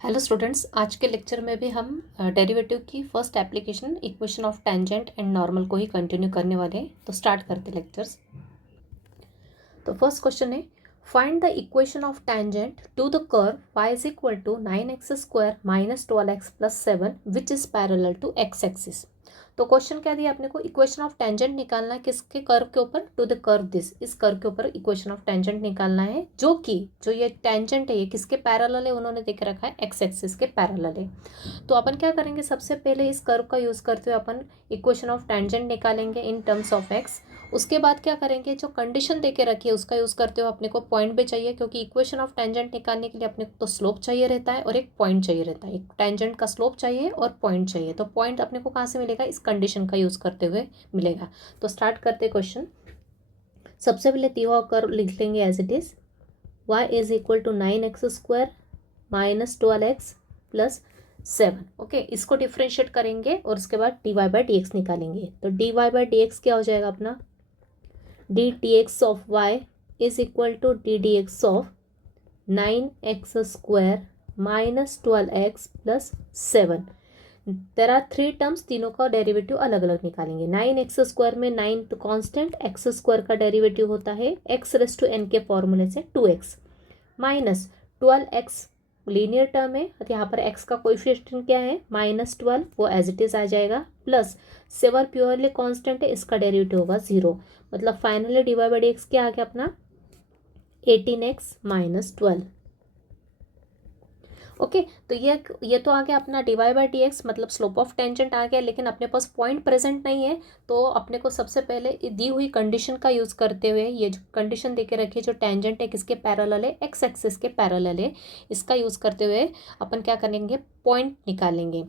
Hello students, आज के lecture में भी हम डेरिवेटिव की first application equation of tangent and normal को ही कंटिन्यू करने वाले हैं। तो स्टार्ट करते लेक्चर्स। तो फर्स्ट क्वेश्चन है, find the equation of tangent to the curve y is equal to 9x² minus 12x plus 7 which is parallel to x axis. तो question क्या दिया अपने को, इक्वेशन ऑफ टेंजेंट निकालना है किसके कर्व के ऊपर, टू द कर्व दिस, इस कर्व के ऊपर इक्वेशन ऑफ टेंजेंट निकालना है जो ये टेंजेंट है ये किसके पैरेलल है, उन्होंने देख रखा है एक्स एक्सिस के पैरेलल है। तो अपन क्या करेंगे, सबसे पहले इस कर्व का यूज करते हुए अपन इक्वेशन ऑफ टेंजेंट निकालेंगे इन टर्म्स ऑफ एक्स। उसके बाद क्या करेंगे, जो कंडीशन देके रखी है उसका यूज करते हुए अपने को पॉइंट भी चाहिए, क्योंकि इक्वेशन ऑफ टेंजेंट निकालने के लिए अपने को तो स्लोप चाहिए रहता है और एक पॉइंट चाहिए रहता है। एक टेंजेंट का स्लोप चाहिए और पॉइंट चाहिए, तो पॉइंट अपने को कहाँ से मिलेगा, इस कंडीशन का यूज करते हुए मिलेगा। तो स्टार्ट करते क्वेश्चन। सबसे पहले तीसरा कर्व लिख लेंगे as it is, y is equal to 9x² minus 12x plus 7। Okay, इसको डिफ्रेंशिएट करेंगे और उसके बाद dy/dx निकालेंगे। तो dy/dx क्या हो जाएगा अपना, dtx of y is equal to ddx of 9x² minus 12x plus 7। There are 3 terms, तीनों का डेरिवेटिव अलग अलग निकालेंगे। 9x² में 9 तो कॉन्स्टेंट, x² का डेरिवेटिव होता है x⁻n के फॉर्मूले से 2x minus 12x linear term है, तो यहाँ पर x का कोएफिशिएंट क्या है -12, वो एज इट इज आ जाएगा, प्लस 7 प्योरली कांस्टेंट है, इसका डेरिवेटिव होगा 0। मतलब फाइनली dy/dx क्या आ गया अपना 18x माइनस 12। ओके, तो ये तो आ गया अपना dy/dx, मतलब स्लोप ऑफ टेंजेंट आ गया, लेकिन अपने पास पॉइंट प्रेजेंट नहीं है। तो अपने को सबसे पहले दी हुई कंडीशन का यूज करते हुए, ये जो कंडीशन देके रखी है, जो टेंजेंट है किसके पैरेलल है, एक्स एक्सिस के पैरेलल है, इसका यूज करते हुए अपन क्या करेंगे, पॉइंट निकालेंगे।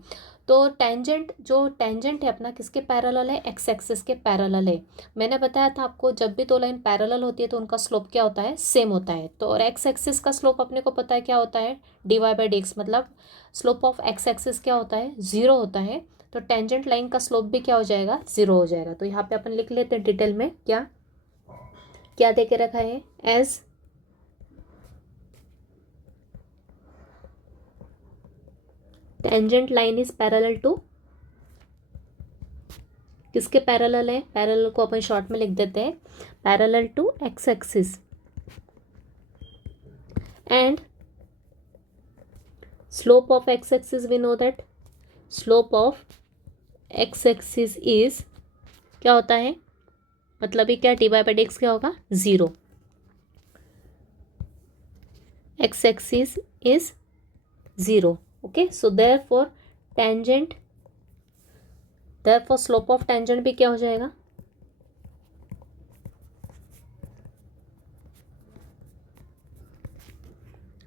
तो जो टेंजेंट है अपना किसके पैरेलल है, एक्स एक्सिस के पैरेलल है। मैंने बताया था आपको, जब भी दो लाइन पैरेलल होती है तो उनका स्लोप क्या होता है, सेम होता है। तो और एक्स एक्सिस का स्लोप अपने को पता है क्या होता है, dy/dx, मतलब स्लोप ऑफ एक्स एक्सिस क्या होता है, 0 होता है। तो टेंजेंट लाइन का स्लोप भी क्या हो जाएगा, 0 हो जाएगा। तो यहाँ पे अपन लिख लेते हैं डिटेल में, क्या क्या दे के रखा है, as tangent line is parallel to, किसके पैरेलल है, पैरेलल को अपन शॉर्ट में लिख देते हैं parallel to x axis, and slope of x axis we know that slope of x axis is क्या होता है, मतलब ये क्या dy/dx क्या होगा 0, x axis is 0। Okay, so therefore slope of tangent भी क्या हो जाएगा,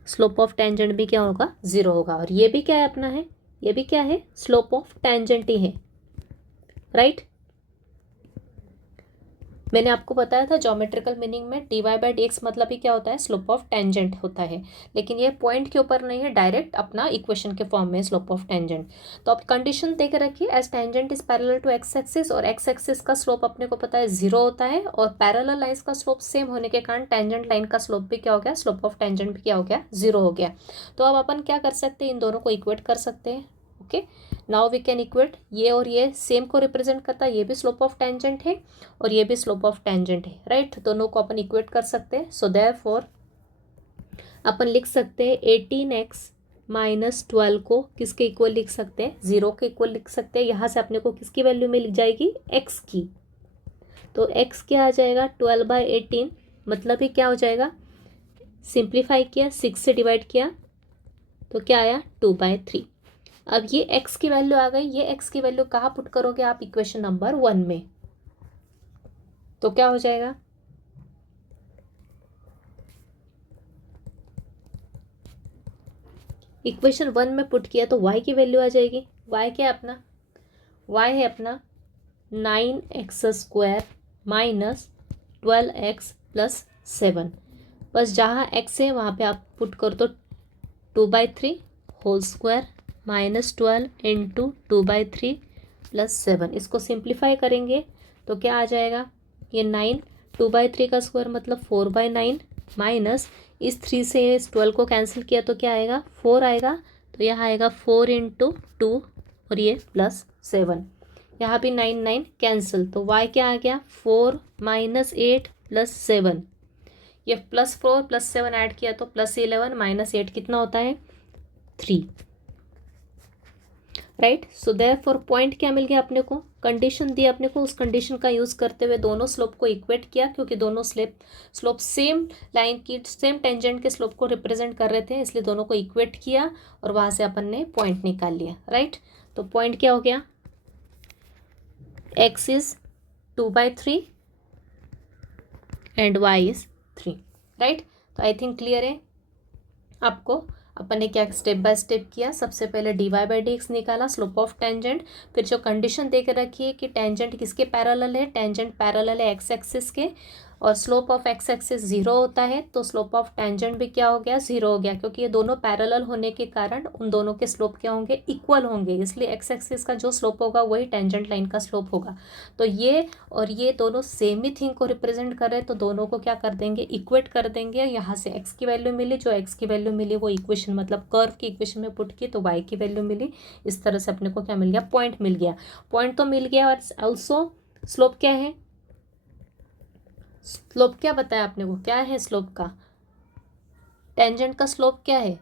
स्लोप ऑफ टेंजेंट भी क्या होगा, 0 होगा। और ये भी क्या है अपना है, ये भी क्या है, स्लोप ऑफ टेंजेंट ही है, राइट। मैंने आपको बताया था ज्योमेट्रिकल मीनिंग में dy/dx मतलब ही क्या होता है, स्लोप ऑफ टेंजेंट होता है। लेकिन ये पॉइंट के ऊपर नहीं है, डायरेक्ट अपना इक्वेशन के फॉर्म में स्लोप ऑफ टेंजेंट। तो अब कंडीशन देकर रखिए, as tangent is parallel to x axis, और एक्स एक्सिस का स्लोप अपने को पता है 0 होता है, और पैरेलल लाइंस का स्लोप सेम होने के कारण टेंजेंट लाइन का स्लोप भी क्या हो गया, स्लोप ऑफ टेंजेंट भी क्या हो गया, 0 हो गया। तो अब अपन क्या कर सकते हैं, इन दोनों को इक्वेट कर सकते हैं। Okay, now we can equate, ये और ये सेम को रिप्रेजेंट करता है, ये भी स्लोप ऑफ टेंजेंट है और ये भी स्लोप ऑफ टेंजेंट है, राइट। दोनों को अपन इक्वेट कर सकते हैं। सो देयरफॉर अपन लिख सकते हैं 18x माइनस 12 को किसके इक्वल लिख सकते हैं, 0 के इक्वल लिख सकते हैं। यहाँ से अपने को किसकी वैल्यू मिल जाएगी, x की। तो x क्या आ जाएगा, 12/18, मतलब ये क्या हो जाएगा, सिंप्लीफाई किया, 6 से डिवाइड किया तो क्या आया, 2/3। अब ये x की वैल्यू आ गई, ये x की वैल्यू कहाँ पुट करोगे आप, इक्वेशन नंबर 1 में। तो क्या हो जाएगा, इक्वेशन 1 में पुट किया तो y की वैल्यू आ जाएगी। y क्या है अपना, y है अपना 9x² माइनस 12x प्लस 7। बस जहाँ x है वहाँ पे आप पुट कर दो 2/3 whole square minus 12 into 2/3 plus 7। इसको सिंप्लीफाई करेंगे तो क्या आ जाएगा, ये 9, 2/3 का स्क्वायर मतलब 4/9 माइनस इस 3 से इस 12 को कैंसिल किया तो क्या आएगा, 4 आएगा। तो यहाँ आएगा 4 इंटू 2 और ये +7। यहाँ भी 9 9 कैंसिल, तो y क्या आ गया 4 - 8 +7। ये +4 +7 ऐड किया तो +11 -8 कितना होता है 3, राइट। सो देयरफॉर पॉइंट क्या मिल गया अपने को, कंडीशन दी अपने को, उस कंडीशन का यूज़ करते हुए दोनों स्लोप को इक्वेट किया, क्योंकि दोनों स्लोप सेम लाइन की सेम टेंजेंट के स्लोप को रिप्रेजेंट कर रहे थे, इसलिए दोनों को इक्वेट किया और वहाँ से अपन ने पॉइंट निकाल लिया, राइट। तो पॉइंट क्या हो गया, x is 2/3 and y is 3, right. तो आई थिंक क्लियर है आपको। अपन ने क्या स्टेप बाय स्टेप किया, सबसे पहले dy/dx निकाला, स्लोप ऑफ टेंजेंट, फिर जो कंडीशन दे के रखी है कि टेंजेंट किसके पैरेलल है, टेंजेंट पैरेलल है एक्स एक्सिस के, और स्लोप ऑफ एक्स एक्सिस 0 होता है, तो स्लोप ऑफ टेंजेंट भी क्या हो गया 0 हो गया, क्योंकि ये दोनों पैरेलल होने के कारण उन दोनों के स्लोप क्या होंगे इक्वल होंगे, इसलिए एक्स एक्सिस का जो स्लोप होगा वही टेंजेंट लाइन का स्लोप होगा। तो ये और ये दोनों सेम ही थिंग को रिप्रेजेंट कर रहे हैं, तो दोनों को क्या कर देंगे इक्वेट कर देंगे। यहाँ से एक्स की वैल्यू मिली, जो एक्स की वैल्यू मिली वो इक्वेशन मतलब कर्व की इक्वेशन में पुट की, तो वाई की वैल्यू मिली। इस तरह से अपने को क्या मिल गया, पॉइंट मिल गया। पॉइंट तो मिल गया, और ऑल्सो स्लोप क्या है, स्लोप क्या बताया आपने को, क्या है स्लोप का, टेंजेंट का स्लोप क्या है,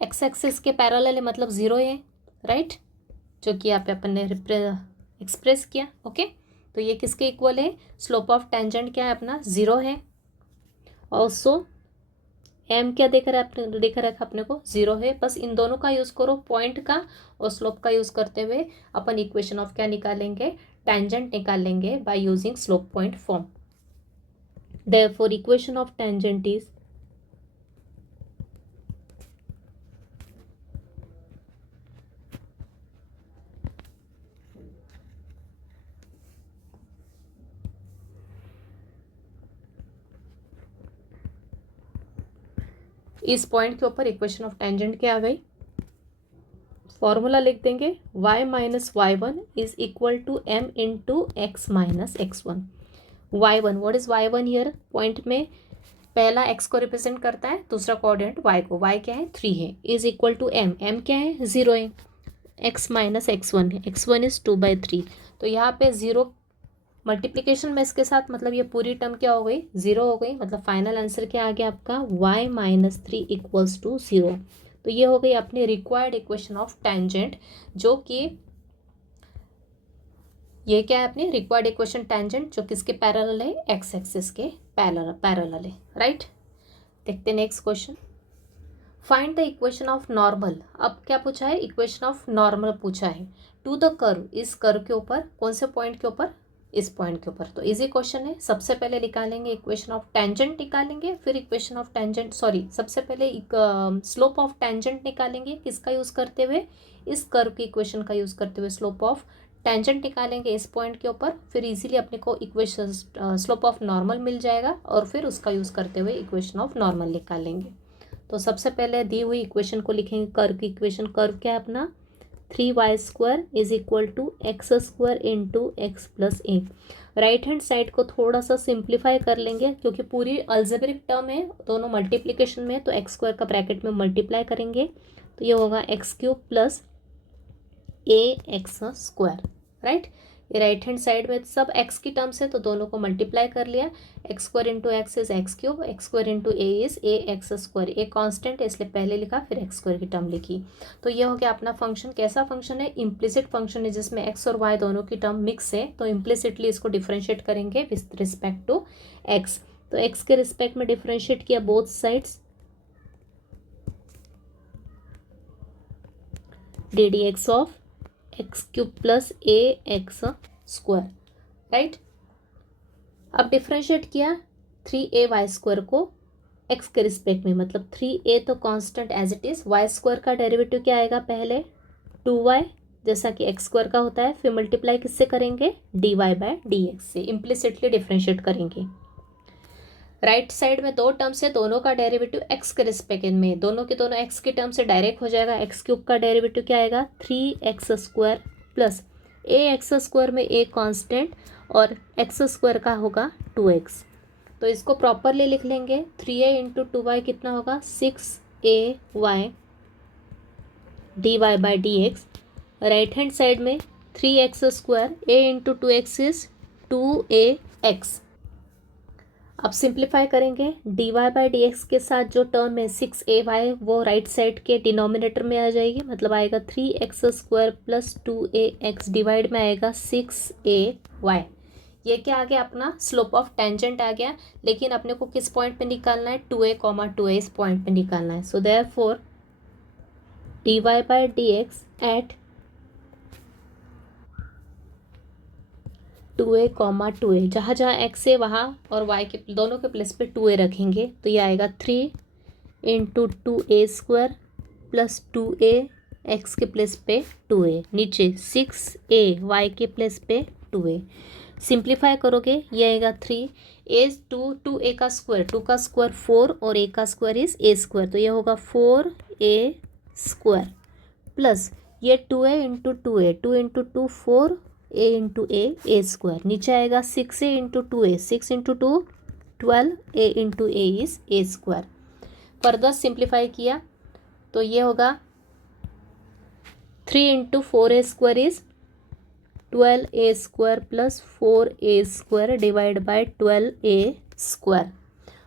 एक्स एक्सिस के पैरेलल है मतलब 0 है, राइट, जो कि यहाँ पे अपन ने एक्सप्रेस किया। ओके, तो ये किसके इक्वल है, स्लोप ऑफ टेंजेंट क्या है अपना 0 है, ऑल्सो एम क्या देखा रखा अपने को 0 है। बस इन दोनों का यूज़ करो, पॉइंट का और स्लोप का यूज़ करते हुए अपन इक्वेशन ऑफ क्या निकालेंगे, टेंजेंट निकालेंगे by using slope point form. Therefore, equation of tangent is इस पॉइंट के ऊपर इक्वेशन ऑफ टेंजेंट क्या आ गई, फॉर्मूला लिख देंगे y - y1 is equal to m into x - x1। y1 what is y1 here, point में पहला x को रिप्रेजेंट करता है, दूसरा कोऑर्डिनेट y को, y क्या है 3 है, is equal to m, m क्या है 0 है, x - x1 है, x1 इज 2/3। तो यहाँ पे 0 मल्टीप्लीकेशन में इसके साथ मतलब ये पूरी टर्म क्या हो गई 0 हो गई, मतलब फाइनल आंसर क्या आ गया आपका y - 3 इक्वल्स टू 0। तो ये हो गई अपनी रिक्वायर्ड इक्वेशन ऑफ टेंजेंट, जो कि ये क्या है अपनी रिक्वायर्ड इक्वेशन टेंजेंट, जो किसके पैरेलल है, एक्स एक्सिस के पैरेलल है, राइट। देखते next question, find the equation of normal. अब क्या पूछा है, इक्वेशन ऑफ नॉर्मल पूछा है टू द कर्व, इस कर्व के ऊपर, कौन से पॉइंट के ऊपर, इस पॉइंट के ऊपर। तो इजी क्वेश्चन है, सबसे पहले निकालेंगे इक्वेशन ऑफ टेंजेंट निकालेंगे, फिर इक्वेशन ऑफ टेंजेंट सबसे पहले स्लोप ऑफ टेंजेंट निकालेंगे, किसका यूज़ करते हुए, इस कर्व की इक्वेशन का यूज़ करते हुए स्लोप ऑफ टेंजेंट निकालेंगे इस पॉइंट के ऊपर, फिर इजीली अपने को इक्वेशन स्लोप ऑफ नॉर्मल मिल जाएगा, और फिर उसका यूज़ करते हुए इक्वेशन ऑफ नॉर्मल निकालेंगे। तो सबसे पहले दी हुई इक्वेशन को लिखेंगे, कर्व की इक्वेशन, कर्व क्या है अपना 3y² is equal to x² into x plus a. Right hand side को थोड़ा सा सिंप्लीफाई कर लेंगे, क्योंकि पूरी अल्जेब्रिक टर्म है, दोनों मल्टीप्लिकेशन में, तो x² का ब्रैकेट में मल्टीप्लाई करेंगे, तो ये होगा x³ प्लस ax², राइट। ये राइट हैंड साइड में सब x की टर्म्स है, तो दोनों को मल्टीप्लाई कर लिया, x² into x is x³, x² into A is ax², a constant है इसलिए पहले लिखा, फिर x² की टर्म लिखी। तो ये हो गया अपना फंक्शन, कैसा फंक्शन है, इम्प्लिसिट फंक्शन है, जिसमें x और y दोनों की टर्म मिक्स है, तो इम्प्लिसिटली इसको डिफ्रेंशिएट करेंगे विथ रिस्पेक्ट टू x। तो x के रिस्पेक्ट में डिफ्रेंशिएट किया both sides, ddx of x³ plus ax², right. अब डिफ्रेंशिएट किया 3ay² को x के रिस्पेक्ट में, मतलब 3a तो constant as it is, y² का डेरिवेटिव क्या आएगा, पहले 2y जैसा कि x² का होता है, फिर मल्टीप्लाई किससे करेंगे, dy/dx से, इम्प्लिसिटली डिफ्रेंशिएट करेंगे। राइट साइड में दो टर्म्स है, दोनों का डेरिवेटिव x के रिस्पेक्ट में, दोनों के दोनों x के टर्म से डायरेक्ट हो जाएगा, x³ का डेरिवेटिव क्या आएगा 3x² प्लस ax² में a कांस्टेंट और x² का होगा 2x। तो इसको प्रॉपरली लिख लेंगे, 3a इंटू 2y कितना होगा 6ay dy by d x, right hand side में 3x², a into 2x is 2ax। अब सिंप्लीफाई करेंगे, dy बाई डी एक्स के साथ जो टर्म है 6ay वो राइट साइड के डिनोमिनेटर में आ जाएगी, मतलब आएगा 3x² प्लस 2ax, डिवाइड में आएगा 6ay। ये क्या आ गया, अपना स्लोप ऑफ टेंजेंट आ गया, लेकिन अपने को किस पॉइंट पे निकालना है, 2a, इस पॉइंट पे निकालना है। So therefore dy by D x at 2a, जहाँ जहाँ x है वहाँ और y के दोनों के प्लेस पे 2a रखेंगे, तो ये आएगा 3 into 2a² plus 2a, x के प्लेस पे 2a, नीचे 6a, y के प्लेस पे 2a। सिंप्लीफाई करोगे ये आएगा 3 a 2a का स्क्वायर, 2 का स्क्वायर 4 और a का स्क्वायर इज a², तो ये होगा 4a² प्लस ये 2a into 2a, 2 into 2 4, a into a² नीचे आएगा 6a into 2a, 6 into 2 12, a into a is a²। Further simplify किया तो ये होगा 3 into 4a² is 12a² plus 4a² divide by 12a²।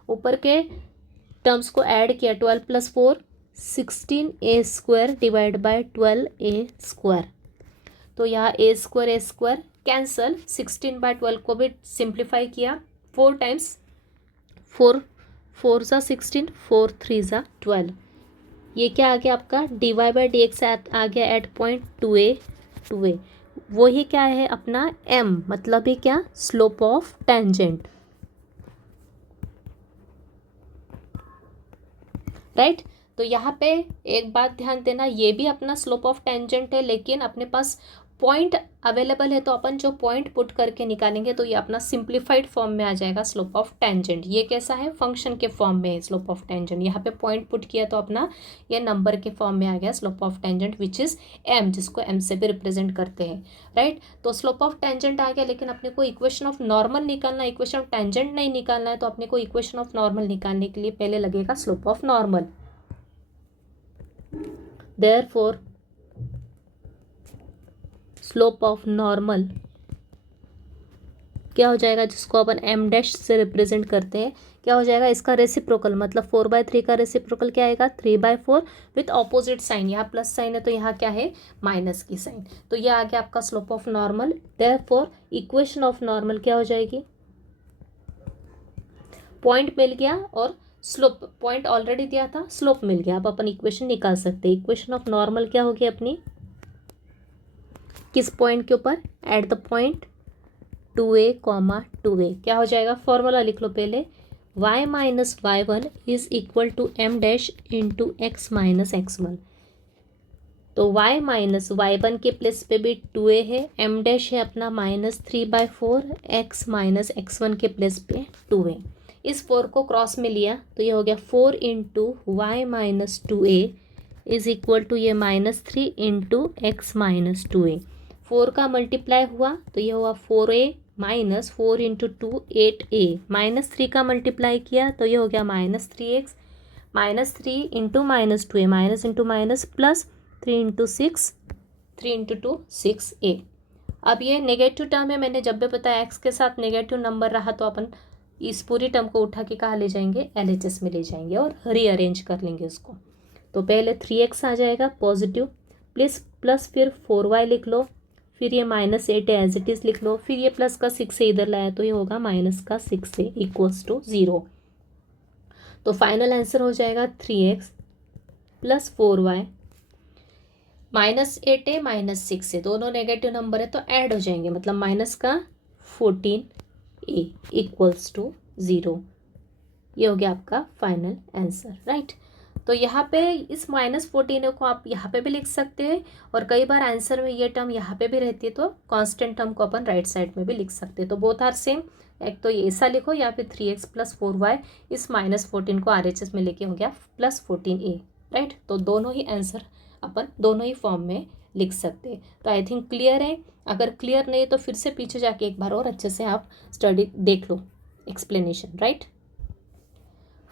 ऊपर के टर्म्स को ऐड किया, 12 plus 4 16a² divide by 12a²। तो यहाँ a² कैंसल, 16 बाय 12 को भी सिंप्लीफाई किया, 4 टाइम्स 4 4 ज़ा 16, 4 3 ज़ा 12। ये क्या आ गया आपका, dy बाई डी एक्स आ गया एट पॉइंट 2a। वही क्या है अपना m, मतलब ये क्या, स्लोप ऑफ टेंजेंट, राइट। तो यहाँ पे एक बात ध्यान देना, ये भी अपना स्लोप ऑफ टेंजेंट है, लेकिन अपने पास पॉइंट अवेलेबल है, तो अपन जो पॉइंट पुट करके निकालेंगे तो ये अपना सिंप्लीफाइड फॉर्म में आ जाएगा स्लोप ऑफ टेंजेंट। ये कैसा है, फंक्शन के फॉर्म में है स्लोप ऑफ टेंजेंट। यहाँ पे पॉइंट पुट किया तो अपना ये नंबर के फॉर्म में आ गया slope of tangent, which is m, जिसको m से भी रिप्रेजेंट करते हैं, राइट। तो स्लोप ऑफ टेंजेंट आ गया, लेकिन अपने को इक्वेशन ऑफ नॉर्मल निकालना, इक्वेशन ऑफ टेंजेंट नहीं निकालना है। तो अपने को इक्वेशन ऑफ नॉर्मल निकालने के लिए पहले लगेगा slope of normal. Therefore slope of normal क्या हो जाएगा, जिसको अपन m डैश से रिप्रेजेंट करते हैं, क्या हो जाएगा, इसका रेसिप्रोकल, मतलब 4/3 का रेसिप्रोकल क्या आएगा, 3/4 विथ ऑपोजिट साइन। यहाँ प्लस साइन है तो यहाँ क्या है, माइनस की साइन। तो ये आ गया आपका slope of normal. Therefore equation of normal क्या हो जाएगी, पॉइंट मिल गया और स्लोप, पॉइंट ऑलरेडी दिया था, स्लोप मिल गया, अब अपन इक्वेशन निकाल सकते हैं। इक्वेशन ऑफ नॉर्मल क्या होगी अपनी, किस पॉइंट के ऊपर, at the point 2a, 2a। क्या हो जाएगा, फॉर्मूला लिख लो पहले, y minus y1 is equal to m dash into x minus x1। तो y माइनस y1 के प्लेस पे भी 2a है, m डैश है अपना -3/4, x माइनस x1 के प्लेस पे 2a। इस 4 को क्रॉस में लिया तो ये हो गया 4 into y minus 2a is equal to ये -3 इंटू x माइनस 2a। 4 का मल्टीप्लाई हुआ तो ये हुआ 4a माइनस 4 इंटू 2 8a, -3 का मल्टीप्लाई किया तो ये हो गया -3x, -3 into -2a, minus into minus plus 3 into 6, 3 into 2 6a। अब ये नेगेटिव टर्म है, मैंने जब भी बताया x के साथ नेगेटिव नंबर रहा तो अपन इस पूरी टर्म को उठा के कहाँ ले जाएंगे, LHS में ले जाएंगे और रीअरेंज कर लेंगे उसको। तो पहले 3x आ जाएगा पॉजिटिव, प्लस फिर 4y लिख लो, फिर ये -8 एज इट इज़ लिख लो, फिर ये प्लस का 6 से इधर लाया तो ये होगा माइनस का 6 से इक्वल्स टू 0। तो फाइनल आंसर हो जाएगा 3x plus 4y, -8a -6a, दोनों नेगेटिव नंबर है तो ऐड हो जाएंगे, मतलब माइनस का 14a इक्वल्स टू 0। ये हो गया आपका फाइनल आंसर, राइट। तो यहाँ पे इस -14 को आप यहाँ पे भी लिख सकते हैं, और कई बार आंसर में ये टर्म यहाँ पे भी रहती है तो कांस्टेंट टर्म को अपन राइट साइड में भी लिख सकते हैं। तो बोथ आर सेम, एक तो ये ऐसा लिखो या फिर 3x प्लस 4y, इस -14 को RHS में लेके हो गया प्लस 14a, राइट। तो दोनों ही आंसर अपन दोनों ही फॉर्म में लिख सकते हैं। तो आई थिंक क्लियर है, अगर क्लियर नहीं है तो फिर से पीछे जाके एक बार और अच्छे से आप स्टडी देख लो explanation, right.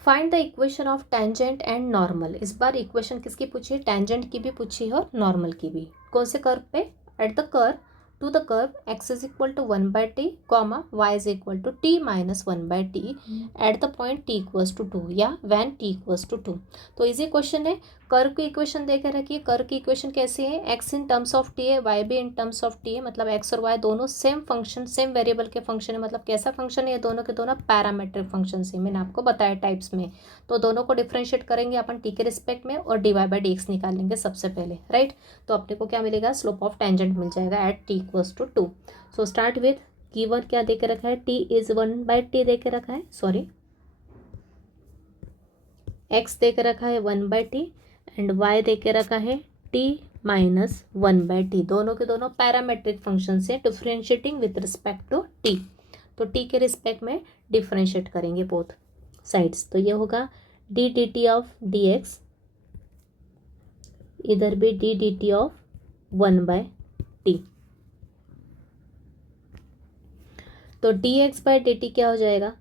Find the equation of tangent and normal. इस बार इक्वेशन किसकी पूछी है, टेंजेंट की भी पूछी है और नॉर्मल की भी। कौन से कर्व पे, at the curve to the curve x is equal to 1/t comma y is equal to t minus 1/t at the point t equals to 2 या व्हेन t इक्वल्स टू 2। तो easy question है। Curve की equation देकर रखिए। Curve की equation कैसे है, x in terms of t है, y भी इन टर्म्स ऑफ t है, मतलब x और y दोनों सेम फंक्शन सेम वेरिएबल के फंक्शन है। मतलब कैसा फंक्शन है, ये दोनों के दोनों पैरामेट्रिक फंक्शन है, मैंने आपको बताया टाइप्स में। तो दोनों को डिफ्रेंशिएट करेंगे अपन t के रिस्पेक्ट में और dy/dx निकाल लेंगे सबसे पहले, राइट। तो अपने को क्या मिलेगा, स्लोप ऑफ टेंजेंट मिल जाएगा at t equals to 2। So start with given क्या दे के रखा है, t इज 1/t दे के रखा है, सॉरी x दे के रखा है 1/t एंड y दे के रखा है t माइनस 1/t। दोनों के दोनों पैरामेट्रिक फंक्शन से differentiating with respect to t। तो t के रिस्पेक्ट में डिफ्रेंशिएट करेंगे बोथ साइड्स। तो ये होगा d dt ऑफ dx, इधर भी d dt ऑफ 1/t। तो dx/dt क्या हो जाएगा,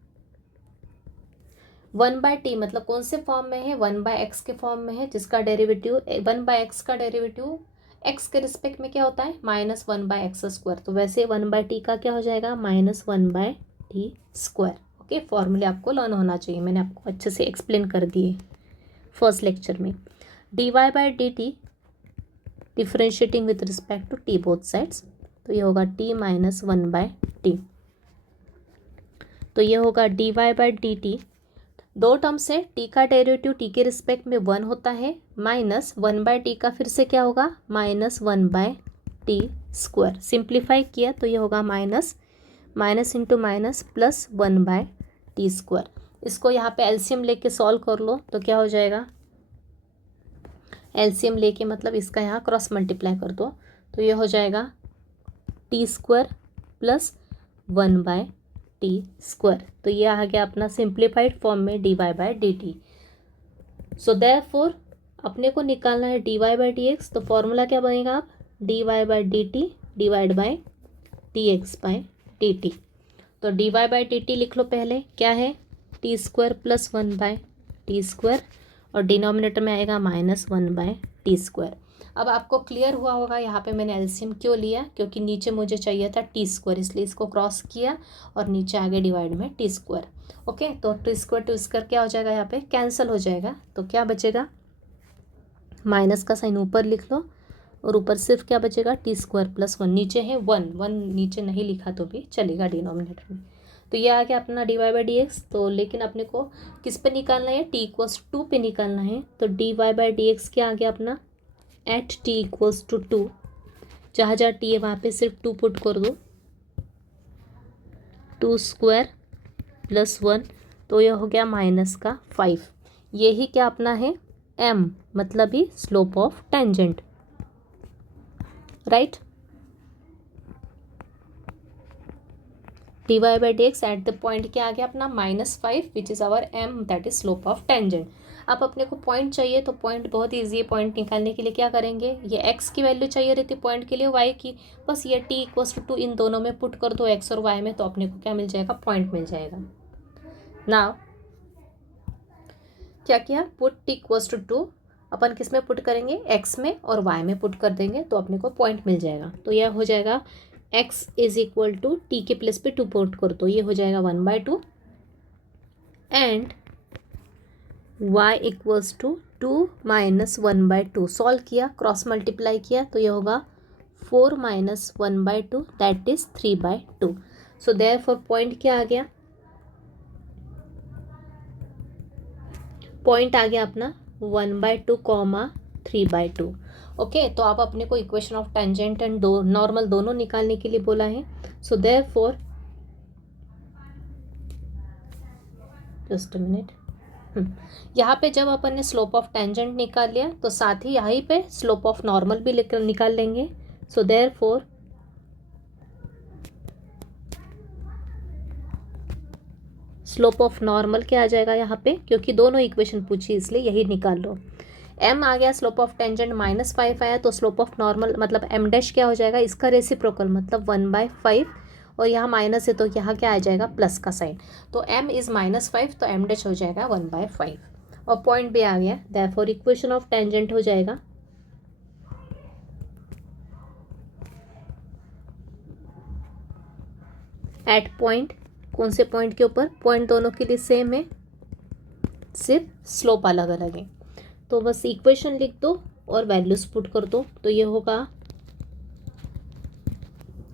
1/t मतलब कौन से फॉर्म में है, 1/x के फॉर्म में है, जिसका डेरिवेटिव 1/x का डेरिवेटिव x के रिस्पेक्ट में क्या होता है, -1/x²। तो वैसे 1/t का क्या हो जाएगा, -1/t²। ओके, फॉर्मूले आपको लर्न होना चाहिए, मैंने आपको अच्छे से एक्सप्लेन कर दिए फर्स्ट लेक्चर में। dy/dt differentiating with respect to t both sides, तो ये होगा t माइनस 1/t। तो ये होगा dy/dt, दो टर्म्स है, t का डेरिवेटिव t के रिस्पेक्ट में 1 होता है, माइनस 1/t का फिर से क्या होगा, -1/t²। सिंप्लीफाई किया तो ये होगा minus into minus plus 1/t²। इसको यहाँ पे एलसीएम लेके सॉल्व कर लो तो क्या हो जाएगा, एलसीएम लेके मतलब इसका यहाँ क्रॉस मल्टीप्लाई कर दो तो ये हो जाएगा t² प्लस 1/t²। तो ये आ गया अपना सिंप्लीफाइड फॉर्म में dy/dt। सो देयरफॉर अपने को निकालना है dy/dx। तो फॉर्मूला क्या बनेगा, आप dy/dt डिवाइड बाय dx/dt। तो dy/dt लिख लो पहले, क्या है t² प्लस 1/t² और डिनोमिनेटर में आएगा -1/t²। अब आपको क्लियर हुआ होगा यहाँ पे मैंने एलसीएम क्यों लिया, क्योंकि नीचे मुझे चाहिए था t², इसलिए इसको क्रॉस किया और नीचे आगे डिवाइड में t²। ओके, तो t² क्या हो जाएगा, यहाँ पे कैंसिल हो जाएगा। तो क्या बचेगा, माइनस का साइन ऊपर लिख लो और ऊपर सिर्फ क्या बचेगा, t² प्लस 1। नीचे है 1 नीचे नहीं लिखा तो भी चलेगा डिनोमिनेटर में। तो ये आ गया अपना dy/dx। तो लेकिन अपने को किस पे निकालना है, t इक्वल्स 2 पे निकालना है। तो dy/dx क्या आ गया अपना, एट t इक्वल्स टू 2, जहाँ जहाँ t है वहाँ पे सिर्फ 2 पुट कर दो, 2² प्लस 1, तो यह हो गया माइनस का 5। यही क्या अपना है m, मतलब ही slope of tangent, right. dy/dx at the point क्या आ गया अपना -5 which is our m, that is slope of tangent. अब अपने को पॉइंट चाहिए, तो पॉइंट बहुत ईजी है। पॉइंट निकालने के लिए क्या करेंगे, ये x की वैल्यू चाहिए रहती पॉइंट के लिए, y की, बस ये t इक्वल्स टू 2 इन दोनों में पुट कर दो, x और y में, तो अपने को क्या मिल जाएगा, पॉइंट मिल जाएगा। नाउ क्या किया, पुट t इक्वल्स टू 2 अपन किस में पुट करेंगे, x में और y में पुट कर देंगे, तो अपने को पॉइंट मिल जाएगा। तो यह हो जाएगा x is equal to t के प्लेस पे 2 पुट कर दो, ये हो जाएगा 1/2 and y equals to 2 minus 1/2। Solve किया, क्रॉस मल्टीप्लाई किया तो ये होगा 4 minus 1/2 that is 3/2। So therefore point क्या आ गया, पॉइंट आ गया अपना 1/2 कॉमा 3/2। ओके, तो अब अपने को equation of tangent and normal दोनों निकालने के लिए बोला है। So therefore just a minute, यहाँ पे जब अपन ने स्लोप ऑफ टेंजेंट निकाल लिया तो साथ ही यहीं पे स्लोप ऑफ नॉर्मल भी निकाल लेंगे। So therefore slope of normal क्या आ जाएगा यहाँ पे, क्योंकि दोनों इक्वेशन पूछी इसलिए यही निकाल लो। m आ गया, स्लोप ऑफ टेंजेंट -5 आया, तो स्लोप ऑफ नॉर्मल मतलब m डैश क्या हो जाएगा, इसका रेसिप्रोकल मतलब 1/5 और यहाँ माइनस है तो यहाँ क्या आ जाएगा, प्लस का साइन। तो m इज़ -5, तो m डैश हो जाएगा 1/5 और पॉइंट भी आ गया। देयरफॉर इक्वेशन ऑफ टेंजेंट हो जाएगा एट पॉइंट, कौन से पॉइंट के ऊपर, पॉइंट दोनों के लिए सेम है, सिर्फ स्लोप अलग अलग है। तो बस इक्वेशन लिख दो और वैल्यूज पुट कर दो। तो ये होगा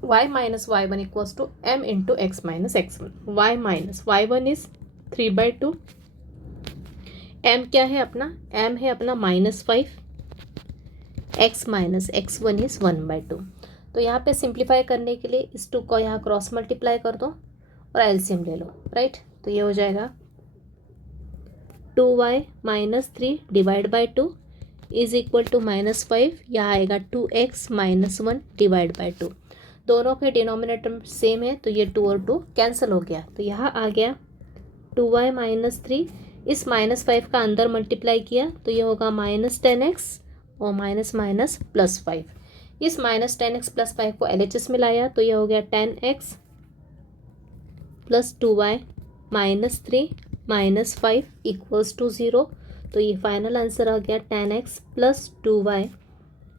y minus y1 equals to m into x minus x1। y minus y1 is 3/2, m क्या है अपना, m है अपना -5, x माइनस x1 इज 1/2। तो यहाँ पे सिंप्लीफाई करने के लिए इस 2 को यहाँ क्रॉस मल्टीप्लाई कर दो और एलसीएम ले लो, राइट। तो ये हो जाएगा 2y minus 3 divide by 2 is equal to -5, यहाँ आएगा 2x माइनस 1 डिवाइड बाई 2। दोनों के डिनोमिनेटर सेम है तो ये 2 और 2 कैंसिल हो गया। तो यहाँ आ गया 2y माइनस 3, इस -5 का अंदर मल्टीप्लाई किया तो ये होगा -10x और माइनस माइनस +5। इस -10x + 5 को LHS में लाया तो ये हो गया 10x + 2y minus 3 minus 5 equals to 0। तो ये फाइनल आंसर आ गया 10x + 2y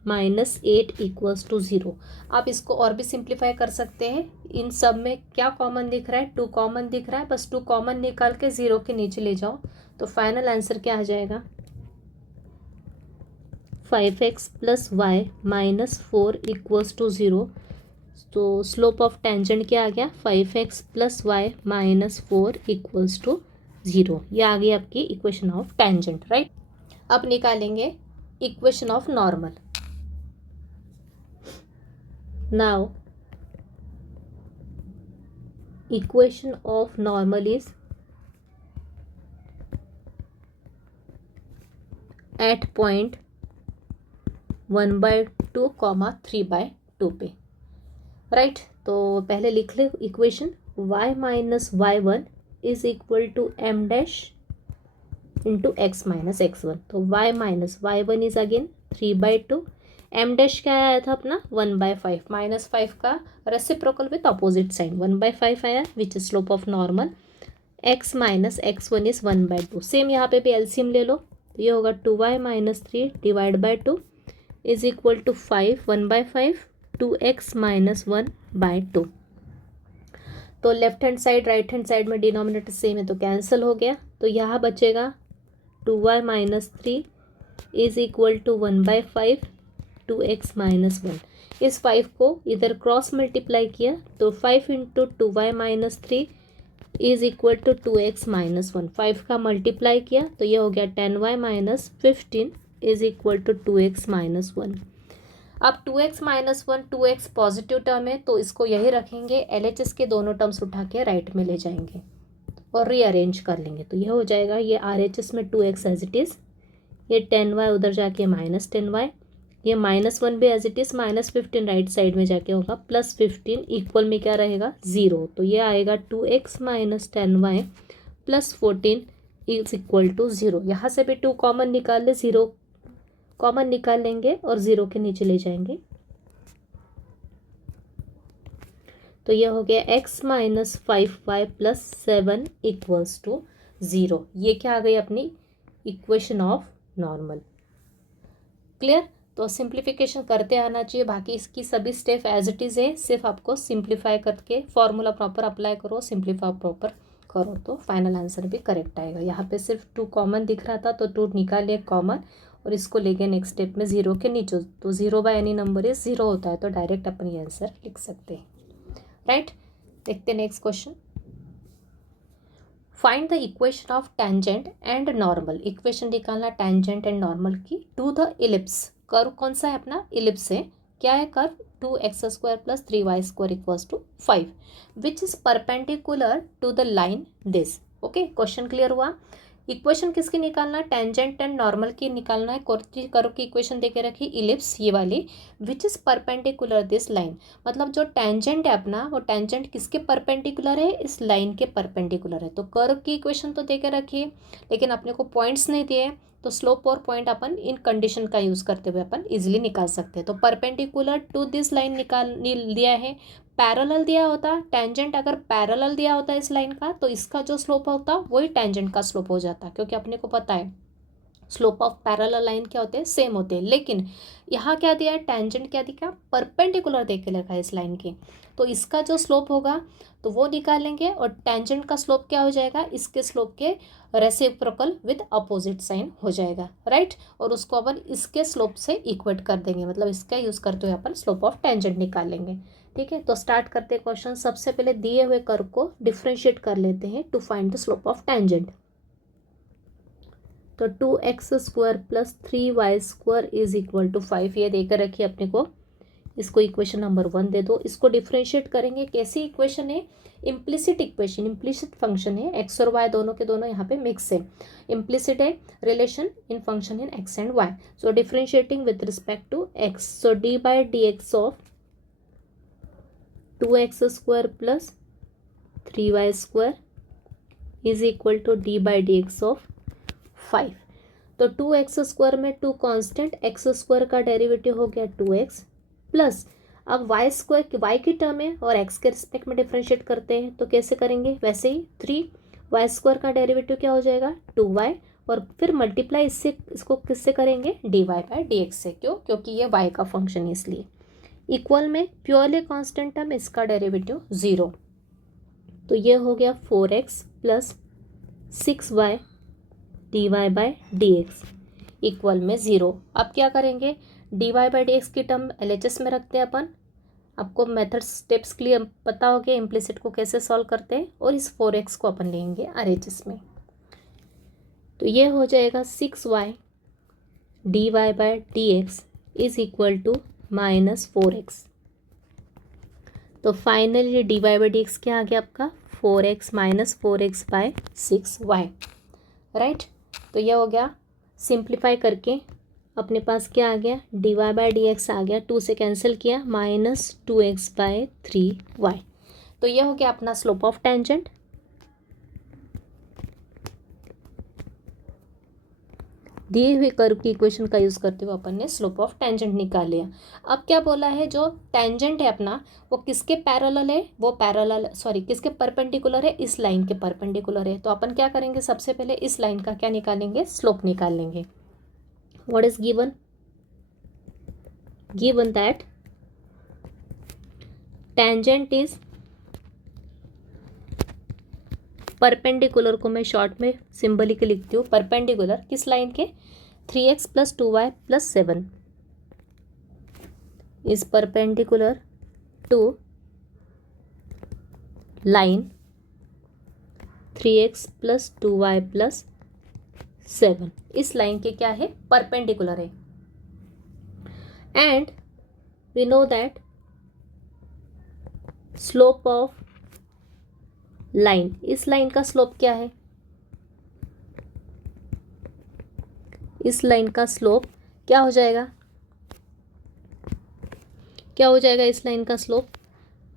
minus 8 equals to 0। आप इसको और भी सिंप्लीफाई कर सकते हैं। इन सब में क्या कॉमन दिख रहा है, 2 कॉमन दिख रहा है, बस 2 कॉमन निकाल के 0 के नीचे ले जाओ तो फाइनल आंसर क्या आ जाएगा, 5x + y minus 4 equals to 0। तो स्लोप ऑफ टेंजेंट क्या आ गया, 5x + y minus 4 equals to 0। ये आ गई आपकी इक्वेशन ऑफ टेंजेंट, राइट। अब निकालेंगे equation of normal. Now equation of normal is at point 1/2, 3/2 पे, राइट। तो पहले लिख ले equation, y minus y1 is equal to m dash into x minus x1। तो y minus y1 is again 3/2, m dash क्या आया था अपना 1/5, -5 का रेसिप्रोकल विथ अपोजिट साइन 1/5 आया which is slope of normal. x minus x1 is 1/2, same यहाँ पे भी एलसीएम ले लो। तो ये होगा 2y minus 3 divide by 2 is equal to 5, 1/5, 2x minus 1/2। तो left hand side right hand side में डिनोमिनेटर सेम है तो कैंसिल हो गया। तो यहाँ बचेगा 2y minus 3 is equal to 1/5, 2x minus 1। इस 5 को इधर क्रॉस मल्टीप्लाई किया तो 5 into 2y minus 3 is equal to 2x minus 1। 5 का मल्टीप्लाई किया तो ये हो गया 10y minus 15 is equal to 2x minus 1। अब 2x minus 1, 2x positive term है तो इसको यही रखेंगे, LHS के दोनों टर्म्स उठा के राइट में ले जाएंगे और रीअरेंज कर लेंगे। तो ये हो जाएगा, ये RHS में 2x एज इट इज़, ये 10y उधर जाके माइनस 10y, ये -1 भी as it is, -15 right side में जाके होगा +15, इक्वल में क्या रहेगा 0। तो ये आएगा 2x minus 10y + 14 is equal to 0। यहाँ से भी 2 कॉमन निकाल ले, 0 कॉमन निकाल लेंगे और 0 के नीचे ले जाएंगे। तो ये हो गया x minus 5y + 7 equals to 0। ये क्या आ गई अपनी इक्वेशन ऑफ नॉर्मल। क्लियर। तो सिंप्लीफिकेशन करते आना चाहिए, बाकी इसकी सभी स्टेप एज इट इज़ है, सिर्फ आपको सिंप्लीफाई करके फॉर्मूला प्रॉपर अप्लाई करो, सिंप्लीफाई प्रॉपर करो तो फाइनल आंसर भी करेक्ट आएगा। यहाँ पे सिर्फ 2 कॉमन दिख रहा था तो 2 निकालिए कॉमन और इसको ले गए नेक्स्ट स्टेप में 0 के नीचे। तो 0 बाय एनी नंबर इज 0 होता है तो डायरेक्ट अपन ये आंसर लिख सकते हैं, राइट। देखते हैं next question. Find the equation of tangent and normal. Equation निकालना टेंजेंट एंड नॉर्मल की टू द इलिप्स। कर्व कौन सा है अपना, इलिप्स है। क्या है curve, 2x² + 3y² equals to 5 which is perpendicular to the line this. Okay, question clear हुआ। इक्वेशन किसकी निकालना है, टेंजेंट एंड नॉर्मल की निकालना है। कर्व की इक्वेशन देके रखी इलिप्स ये वाली, विच इज परपेंडिकुलर दिस लाइन। मतलब जो टेंजेंट है अपना, वो टेंजेंट किसके परपेंडिकुलर है, इस लाइन के परपेंडिकुलर है। तो कर्व की इक्वेशन तो देके रखिए लेकिन अपने को पॉइंट्स नहीं दिए, तो स्लोप और पॉइंट अपन इन कंडीशन का यूज़ करते हुए अपन इजीली निकाल सकते हैं। तो परपेंडिकुलर टू दिस लाइन निकाल दिया है, पैरेलल दिया होता, टेंजेंट अगर पैरेलल दिया होता इस लाइन का, तो इसका जो स्लोप होता वही टेंजेंट का स्लोप हो जाता, क्योंकि अपने को पता है स्लोप ऑफ पैरेलल लाइन क्या होते हैं, सेम होते हैं। लेकिन यहाँ क्या दिया है, टेंजेंट क्या दिया, परपेंडिकुलर दे के लिखा है इस लाइन की, तो इसका जो स्लोप होगा तो वो निकालेंगे, और टेंजेंट का स्लोप क्या हो जाएगा, इसके स्लोप के रेसिप्रोकल विद अपोजिट साइन हो जाएगा, राइट। और उसको अपन इसके स्लोप से इक्वेट कर देंगे, मतलब इसका यूज़ करते हुए अपन स्लोप ऑफ टेंजेंट निकाल लेंगे। ठीक है, तो स्टार्ट करते हैं क्वेश्चन। सबसे पहले दिए हुए कर्व को डिफ्रेंशिएट कर लेते हैं to find the slope of tangent. तो 2x² plus 3y² is equal to 5, ये देकर रखिए अपने को। इसको इक्वेशन नंबर 1 दे दो। इसको डिफ्रेंशिएट करेंगे, कैसी इक्वेशन है, इम्प्लिसिट इक्वेशन, इम्प्लिसिट फंक्शन है, एक्स और वाई दोनों के दोनों यहाँ पे मिक्स है। इम्प्लिसिट है relation in function in x and y. So differentiating with respect to x, so d by D x of 2x² plus 3y² is equal to d by D x of 5। तो 2x² में 2 constant, x² का derivative हो गया 2x plus, अब y² y की term है और x के रिस्पेक्ट में डिफ्रेंशिएट करते हैं, तो कैसे करेंगे, वैसे ही 3y² का डेरिवेटिव क्या हो जाएगा 2y, और फिर मल्टीप्लाई इससे, इसको किससे करेंगे, dy बाई डी एक्स से। क्यों, क्योंकि ये y का फंक्शन है इसलिए। इक्वल में प्योरली कांस्टेंट टर्म, इसका डेरिवेटिव 0, तो ये हो गया 4x plus 6y dy by D x equal में 0। अब क्या करेंगे, dy बाई डी एक्स की टर्म LHS में रखते हैं अपन। आपको मेथड स्टेप्स के लिए पता हो गया इम्प्लिसिट को कैसे सॉल्व करते हैं, और इस 4x को अपन लेंगे RHS में। तो ये हो जाएगा 6y dy by D x is equal to -4x। तो finally dy by D x क्या आ गया आपका, 4x minus 4x by 6y, right. तो यह हो गया, सिंप्लीफाई करके अपने पास क्या आ गया, dy बाई डी एक्स आ गया, 2 से कैंसिल किया, -2x बाई 3y। तो यह हो गया अपना स्लोप ऑफ टेंजेंट। दिए हुए कर्व की इक्वेशन का यूज़ करते हुए अपन ने स्लोप ऑफ टेंजेंट निकाल लिया। अब क्या बोला है, जो टेंजेंट है अपना वो किसके पैरेलल है, वो पैरेलल किसके परपेंडिकुलर है, इस लाइन के परपेंडिकुलर है। तो अपन क्या करेंगे, सबसे पहले इस लाइन का क्या निकालेंगे, स्लोप निकाल लेंगे। What is given, given that tangent is perpendicular, को मैं शॉर्ट में सिंबलिक लिखती हूँ, परपेंडिकुलर किस लाइन के, 3x plus 2y plus 7 is perpendicular to line 3x plus 2y plus 7, इस लाइन के क्या है, परपेंडिकुलर है। And we know that slope of line, इस लाइन का स्लोप क्या है, इस लाइन का स्लोप क्या हो जाएगा, क्या हो जाएगा इस लाइन का slope,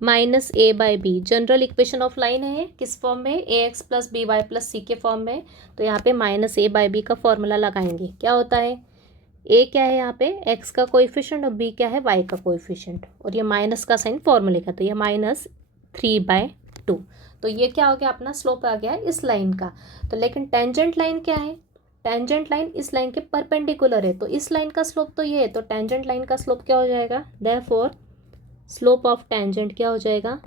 -a by B. General equation of line है किस फॉर्म में, ax plus B Y plus C के फॉर्म में। तो यहाँ पे -a बाई बी का फॉर्मूला लगाएंगे, क्या होता है, a क्या है यहाँ पे x का कोएफिशिएंट और b क्या है y का कोएफिशिएंट, और ये माइनस का साइन फॉर्मूले का, तो ये -3/2। तो ये क्या हो गया, अपना स्लोप आ गया इस लाइन का। तो लेकिन टेंजेंट लाइन क्या है, टेंजेंट लाइन इस लाइन के परपेंडिकुलर है, तो इस लाइन का स्लोप तो ये है, तो टेंजेंट लाइन का स्लोप क्या हो जाएगा, देयरफॉर स्लोप ऑफ टेंजेंट क्या हो जाएगा।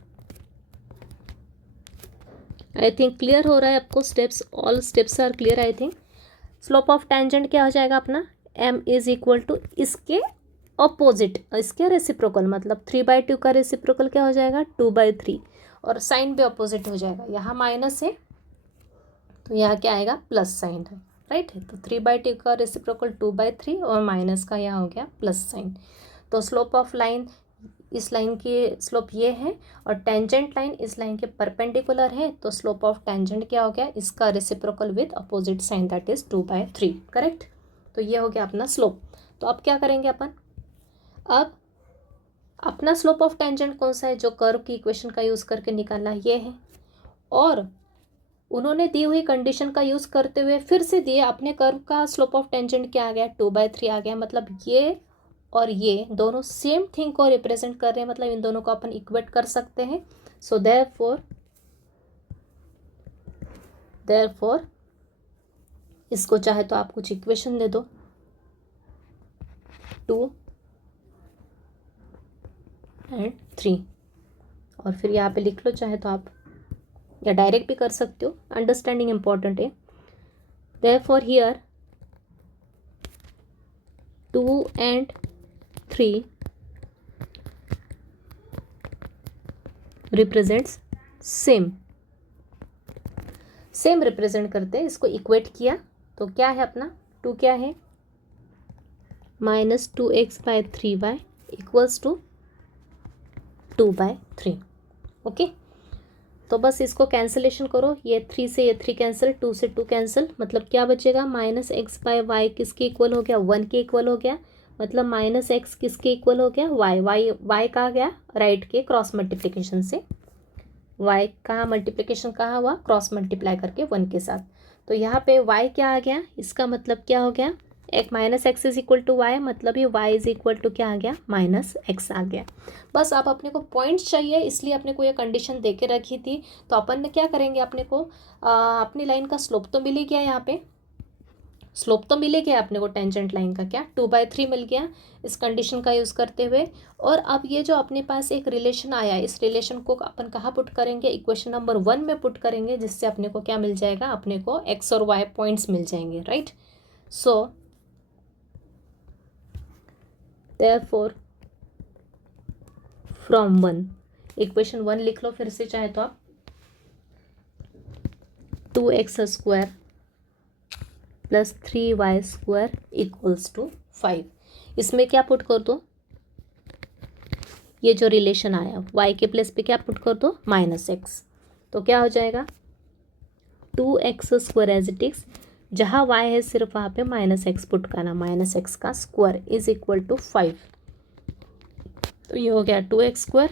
आई थिंक क्लियर हो रहा है आपको, steps, all steps are clear I think. Slope of tangent क्या हो जाएगा अपना, m इज इक्वल टू इसके अपोजिट, इसके रेसिप्रोकल, मतलब 3/2 का रेसिप्रोकल क्या हो जाएगा 2/3, और साइन भी अपोजिट हो जाएगा, यहाँ माइनस है तो यहाँ क्या आएगा, प्लस साइन है, राइट है। तो 3/2 का रेसिप्रोकल 2/3 और माइनस का यहाँ हो गया प्लस साइन। तो स्लोप ऑफ लाइन, इस लाइन की स्लोप ये है, और टेंजेंट लाइन इस लाइन के परपेंडिकुलर है, तो स्लोप ऑफ टेंजेंट क्या हो गया, इसका reciprocal with opposite sign, that is 2/3, correct. तो ये हो गया अपना स्लोप। तो अब क्या करेंगे अपन, अब अपना स्लोप ऑफ टेंजेंट कौन सा है, जो कर्व की इक्वेशन का यूज़ करके निकालना ये है, और उन्होंने दी हुई कंडीशन का यूज़ करते हुए फिर से दिए अपने कर्व का स्लोप ऑफ टेंजेंट क्या आ गया, 2/3 आ गया। मतलब ये और ये दोनों सेम थिंग को रिप्रेजेंट कर रहे हैं, मतलब इन दोनों को अपन इक्वेट कर सकते हैं. सो देयरफॉर इसको चाहे तो आप कुछ इक्वेशन दे दो, 2 और 3, और फिर यहाँ पे लिख लो चाहे तो आप, या डायरेक्ट भी कर सकते हो. अंडरस्टैंडिंग इंपॉर्टेंट है. Therefore here 2 and 3 represents same represent करते हैं. इसको इक्वेट किया तो क्या है अपना, 2 क्या है, -2x/3y इक्वल्स टू 2/3. ओके, तो बस इसको कैंसिलेशन करो. ये 3 से ये 3 कैंसिल, 2 से 2 कैंसिल, मतलब क्या बचेगा, -x/y किसके इक्वल हो गया, 1 के इक्वल हो गया. मतलब -x किसके इक्वल हो गया, y कहाँ गया, राइट के क्रॉस मल्टीप्लिकेशन से. y कहाँ मल्टीप्लिकेशन कहाँ हुआ, क्रॉस मल्टीप्लाई करके 1 के साथ. तो यहाँ पे y क्या आ गया, इसका मतलब क्या हो गया, एक -x is equal to y, मतलब ये y इज इक्वल टू क्या आ गया, -x आ गया. बस आप अपने को पॉइंट्स चाहिए, इसलिए अपने को ये कंडीशन दे के रखी थी. तो अपन ने क्या करेंगे, अपने को अपनी लाइन का स्लोप तो मिल ही गया, यहाँ पे स्लोप तो मिले गया अपने को टेंजेंट लाइन का, क्या 2/3 मिल गया इस कंडीशन का यूज़ करते हुए. और अब ये जो अपने पास एक रिलेशन आया, इस रिलेशन को अपन कहाँ पुट करेंगे, इक्वेशन नंबर 1 में पुट करेंगे, जिससे अपने को क्या मिल जाएगा, अपने को x और y पॉइंट्स मिल जाएंगे, right. So therefore from 1, equation 1 लिख लो फिर से चाहे तो आप, 2x² + 3y² इक्वल्स टू 5. इसमें क्या पुट कर दो, ये जो रिलेशन आया y के प्लेस पे क्या पुट कर दो, -x. तो क्या हो जाएगा, 2x² एज इट इज, जहाँ y है सिर्फ वहाँ पे -x पुट करना, -x का स्क्वायर इज इक्वल टू 5. तो ये हो गया 2x²,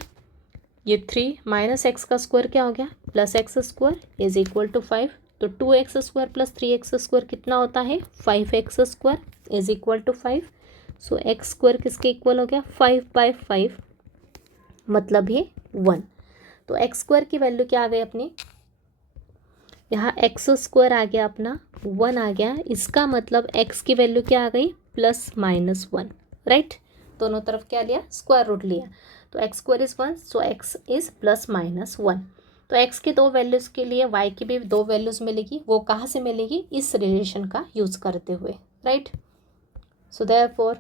ये 3 -x का स्क्वायर क्या हो गया, +x² इज इक्वल टू 5. तो 2x² + 3x² कितना होता है, 5x² is equal to 5. So x² किसके इक्वल हो गया, 5/5, मतलब ये 1. तो x² की वैल्यू क्या आ गई अपनी, यहाँ x² आ गया अपना 1 आ गया. इसका मतलब x की वैल्यू क्या आ गई, +-1, राइट. दोनों तरफ क्या लिया, स्क्वायर रूट लिया. तो x² is 1, so x is +-1. तो x की 2 वैल्यूज़ के लिए y की भी 2 वैल्यूज़ मिलेगी. वो कहाँ से मिलेगी, इस रिलेशन का यूज़ करते हुए, right. So therefore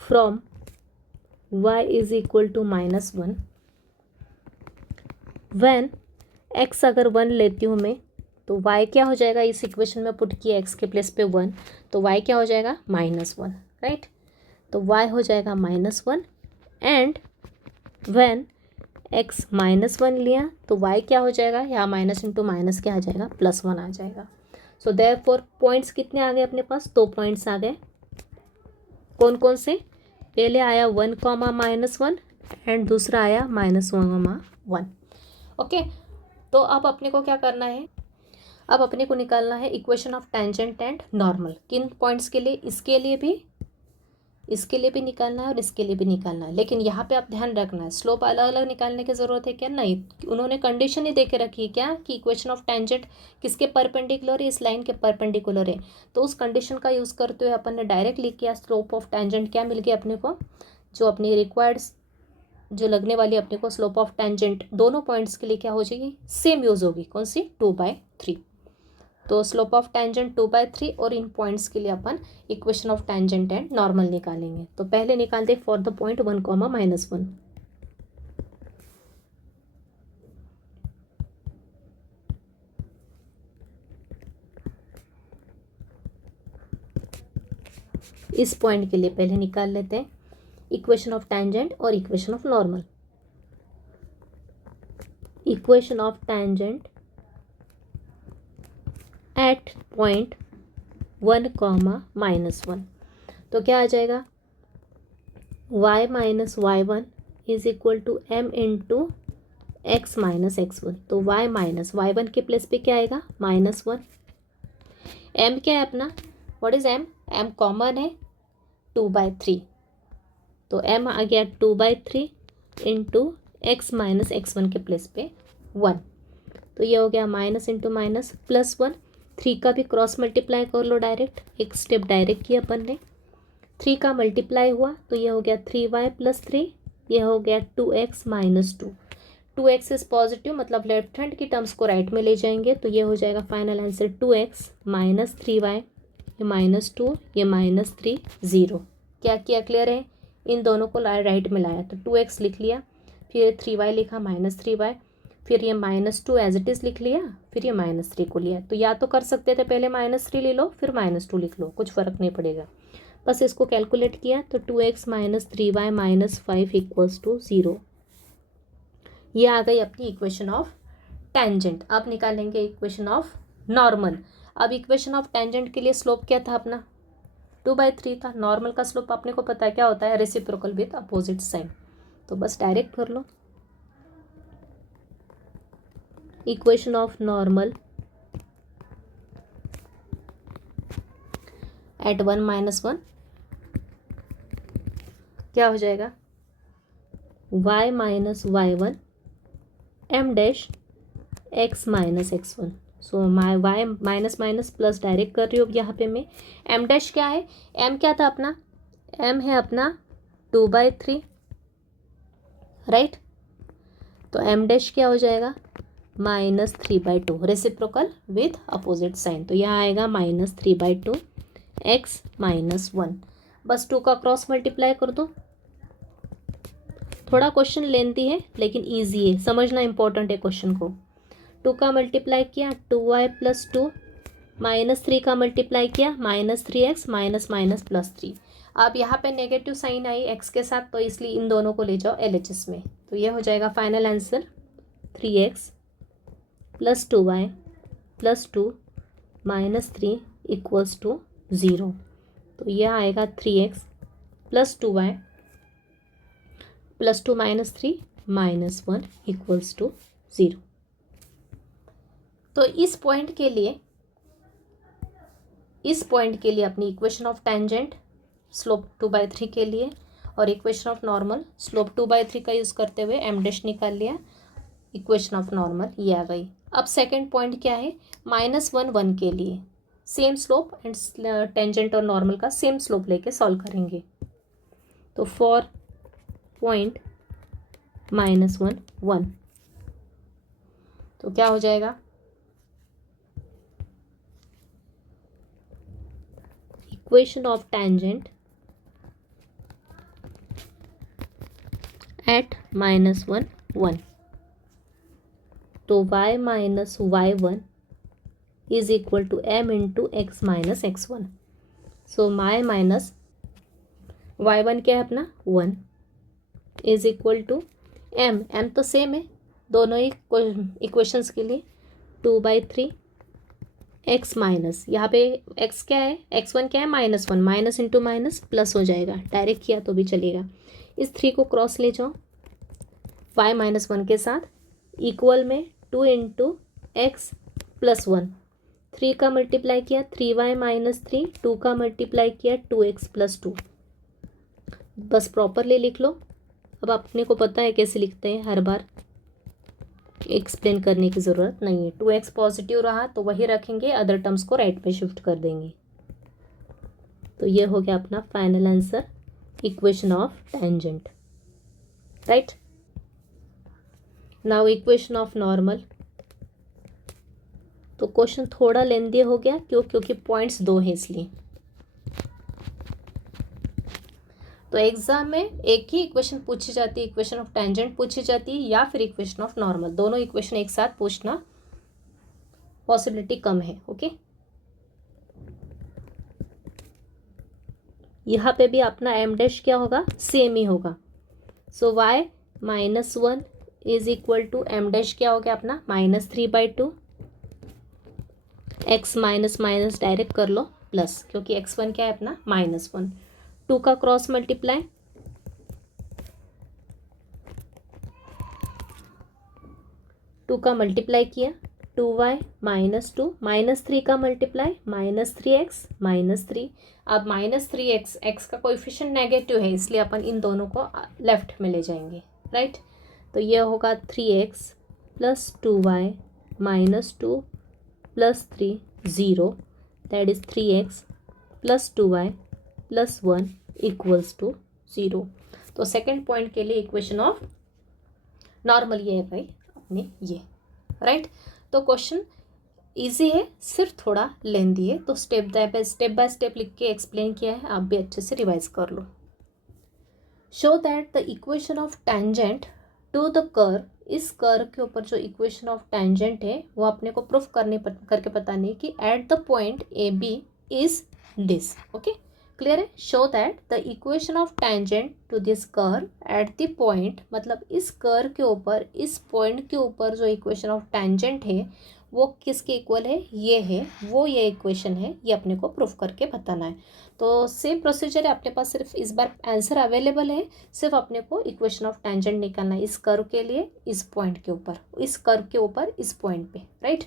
from y is equal to -1, when x अगर 1 लेती हूँ मैं, तो y क्या हो जाएगा, इस इक्वेशन में पुट किया x के प्लेस पे 1, तो y क्या हो जाएगा, -1, राइट. तो y हो जाएगा -1. एंड व्हेन x -1 लिया तो y क्या हो जाएगा, यहाँ माइनस इंटू माइनस क्या आ जाएगा, +1 आ जाएगा. सो देयरफॉर पॉइंट्स कितने आ गए अपने पास, 2 पॉइंट्स आ गए. कौन कौन से, पहले आया 1, -1 एंड दूसरा आया -1, ओके. तो अब अपने को क्या करना है, अब अपने को निकालना है equation of tangent and normal. किन पॉइंट्स के लिए, इसके लिए भी निकालना है और इसके लिए भी निकालना है. लेकिन यहाँ पे आप ध्यान रखना है, स्लोप अलग अलग निकालने की ज़रूरत है क्या, नहीं. उन्होंने कंडीशन ही दे के रखी है क्या, कि इक्वेशन ऑफ टेंजेंट किसके परपेंडिकुलर है, इस लाइन के परपेंडिकुलर है. तो उस कंडीशन का यूज़ करते हुए अपन ने डायरेक्ट लिख किया, स्लोप ऑफ टेंजेंट क्या मिल गया अपने को, जो अपनी रिक्वायर्ड जो लगने वाली अपने को स्लोप ऑफ टेंजेंट दोनों पॉइंट्स के लिए क्या हो जाएगी, सेम यूज़ होगी. कौन सी, 2/3. तो स्लोप ऑफ टेंजेंट 2/3, और इन पॉइंट्स के लिए अपन equation of tangent and normal निकालेंगे. तो पहले निकालते फॉर द पॉइंट 1, -1. इस पॉइंट के लिए पहले निकाल लेते हैं इक्वेशन ऑफ टेंजेंट और equation of normal. Equation of tangent at point 1, -1. तो क्या आ जाएगा, y - y1 is equal to m into x - x1. तो y - y1 के प्लेस पे क्या आएगा, -1. m क्या है अपना, व्हाट इज m कॉमन है, 2/3। तो m आ गया 2/3 इंटू एक्स माइनस x1 के प्लेस पे 1। तो ये हो गया माइनस इंटू माइनस प्लस 1। 3 का भी क्रॉस मल्टीप्लाई कर लो डायरेक्ट, एक स्टेप डायरेक्ट किया अपन ने। 3 का मल्टीप्लाई हुआ तो ये हो गया 3y + 3, ये हो गया 2x - 2। 2x इज पॉजिटिव, मतलब लेफ्ट हैंड की टर्म्स को राइट में ले जाएंगे, तो ये हो जाएगा फाइनल आंसर 2x - 3y, ये -2, ये -3, 0। क्या किया, क्लियर है? इन दोनों को राइट में लाया तो 2x लिख लिया, फिर 3y लिखा -3y, फिर ये -2 एज इट इज़ लिख लिया, फिर ये -3 को लिया। तो या तो कर सकते थे पहले -3 ले लो फिर -2 लिख लो, कुछ फ़र्क नहीं पड़ेगा। बस इसको कैलकुलेट किया तो 2x - 3y - 5 = 0। ये आ गई अपनी इक्वेशन ऑफ टेंजेंट। अब निकालेंगे इक्वेशन ऑफ नॉर्मल। अब इक्वेशन ऑफ टेंजेंट के लिए स्लोप क्या था अपना? 2/3 था। नॉर्मल का स्लोप अपने को पता है क्या होता है? Reciprocal with opposite sign. तो बस डायरेक्ट कर लो। इक्वेशन ऑफ नॉर्मल एट 1 - 1 क्या हो जाएगा? y - y1 m dash x - x1। सो माई y minus minus plus direct कर रही हूँ यहाँ पे मैं। m डैश क्या है? m क्या था अपना? m है अपना 2/3, राइट। तो m डैश क्या हो जाएगा? -3/2, रेसिप्रोकल विथ अपोजिट साइन। तो यहाँ आएगा -3/2 x - 1। बस 2 का क्रॉस मल्टीप्लाई कर दो। थोड़ा क्वेश्चन लेंथी है लेकिन इजी है, समझना इंपॉर्टेंट है क्वेश्चन को। 2 का मल्टीप्लाई किया 2y + 2, -3 का मल्टीप्लाई किया -3x -−+3। अब यहाँ पे नेगेटिव साइन आई x के साथ, तो इसलिए इन दोनों को ले जाओ LHS में। तो ये हो जाएगा फाइनल आंसर 3x + 2y + 2 -3 = 0। तो यह आएगा 3x + 2y + 2 - 3 - 1 = 0। तो इस पॉइंट के लिए अपनी इक्वेशन ऑफ टेंजेंट स्लोप 2/3 के लिए और इक्वेशन ऑफ नॉर्मल स्लोप 2/3 का यूज़ करते हुए m डैश निकाल लिया। इक्वेशन ऑफ नॉर्मल ये आ गई। अब सेकंड पॉइंट क्या है? -1 1 के लिए सेम स्लोप एंड टेंजेंट और नॉर्मल का सेम स्लोप लेके सॉल्व करेंगे। तो फॉर पॉइंट -1 1 तो क्या हो जाएगा? इक्वेशन ऑफ टेंजेंट एट -1 1, तो y - y1 = m × x - x1। सो y माइनस y1 क्या है अपना? 1 = m तो सेम है दोनों ही इक्वेशंस के लिए। 2/3 x माइनस, यहाँ पे x क्या है? x1 क्या है? -1, माइनस इंटू माइनस प्लस हो जाएगा, डायरेक्ट किया तो भी चलेगा। इस 3 को क्रॉस ले जाओ y - 1 के साथ, इक्वल में 2 × x + 1। 3 का मल्टीप्लाई किया 3y - 3, 2 का मल्टीप्लाई किया 2x + 2। बस प्रॉपरली लिख लो। अब अपने को पता है कैसे लिखते हैं, हर बार एक्सप्लेन करने की ज़रूरत नहीं है। 2x पॉजिटिव रहा तो वही रखेंगे, अदर टर्म्स को राइट पे शिफ्ट कर देंगे। तो ये हो गया अपना final answer, equation of tangent, right. Now equation of normal. तो क्वेश्चन थोड़ा लेंदी हो गया, क्योंकि पॉइंट्स 2 हैं इसलिए। तो एग्जाम में एक ही इक्वेशन पूछी जाती है, इक्वेशन ऑफ टेंजेंट पूछी जाती है या फिर इक्वेशन ऑफ नॉर्मल, दोनों इक्वेशन एक साथ पूछना पॉसिबिलिटी कम है। ओके, यहाँ पे भी अपना m डैश क्या होगा? सेम ही होगा। सो y - 1 = m डैश क्या हो गया अपना? -3/2। x माइनस माइनस डायरेक्ट कर लो प्लस, क्योंकि x1 क्या है अपना? -1। 2 का क्रॉस मल्टीप्लाई, टू का मल्टीप्लाई किया 2y -2 -3 का मल्टीप्लाई -3x -3। अब -3x, x का कोएफिशिएंट नेगेटिव है इसलिए अपन इन दोनों को लेफ्ट में ले जाएंगे, राइट। तो ये होगा 3x + 2y -2 + 3 0, that is 3x + 2y + 1 = 0। तो सेकेंड पॉइंट के लिए इक्वेशन ऑफ नॉर्मल ये है भाई अपने ये, राइट। तो क्वेश्चन इजी है, सिर्फ थोड़ा लेंदी है, तो स्टेप बाय स्टेप लिख के एक्सप्लेन किया है, आप भी अच्छे से रिवाइज कर लो। Show that the equation of tangent to the curve, इस कर्व के ऊपर जो इक्वेशन ऑफ टेंजेंट है वो अपने को प्रूफ करके बतानी है कि at the point A B is this. Okay, clear है। Show that the equation of tangent to this curve at the point, मतलब इस कर्व के ऊपर, इस पॉइंट के ऊपर जो इक्वेशन ऑफ टेंजेंट है वो किसके इक्वल है, ये है, वो ये इक्वेशन है, ये अपने को प्रूफ करके बताना है। तो सेम प्रोसीजर है अपने पास, सिर्फ इस बार आंसर अवेलेबल है, सिर्फ अपने को इक्वेशन ऑफ टेंजेंट निकालना है इस कर्व के लिए, इस पॉइंट के ऊपर, इस कर्व के ऊपर, इस पॉइंट पे, राइट।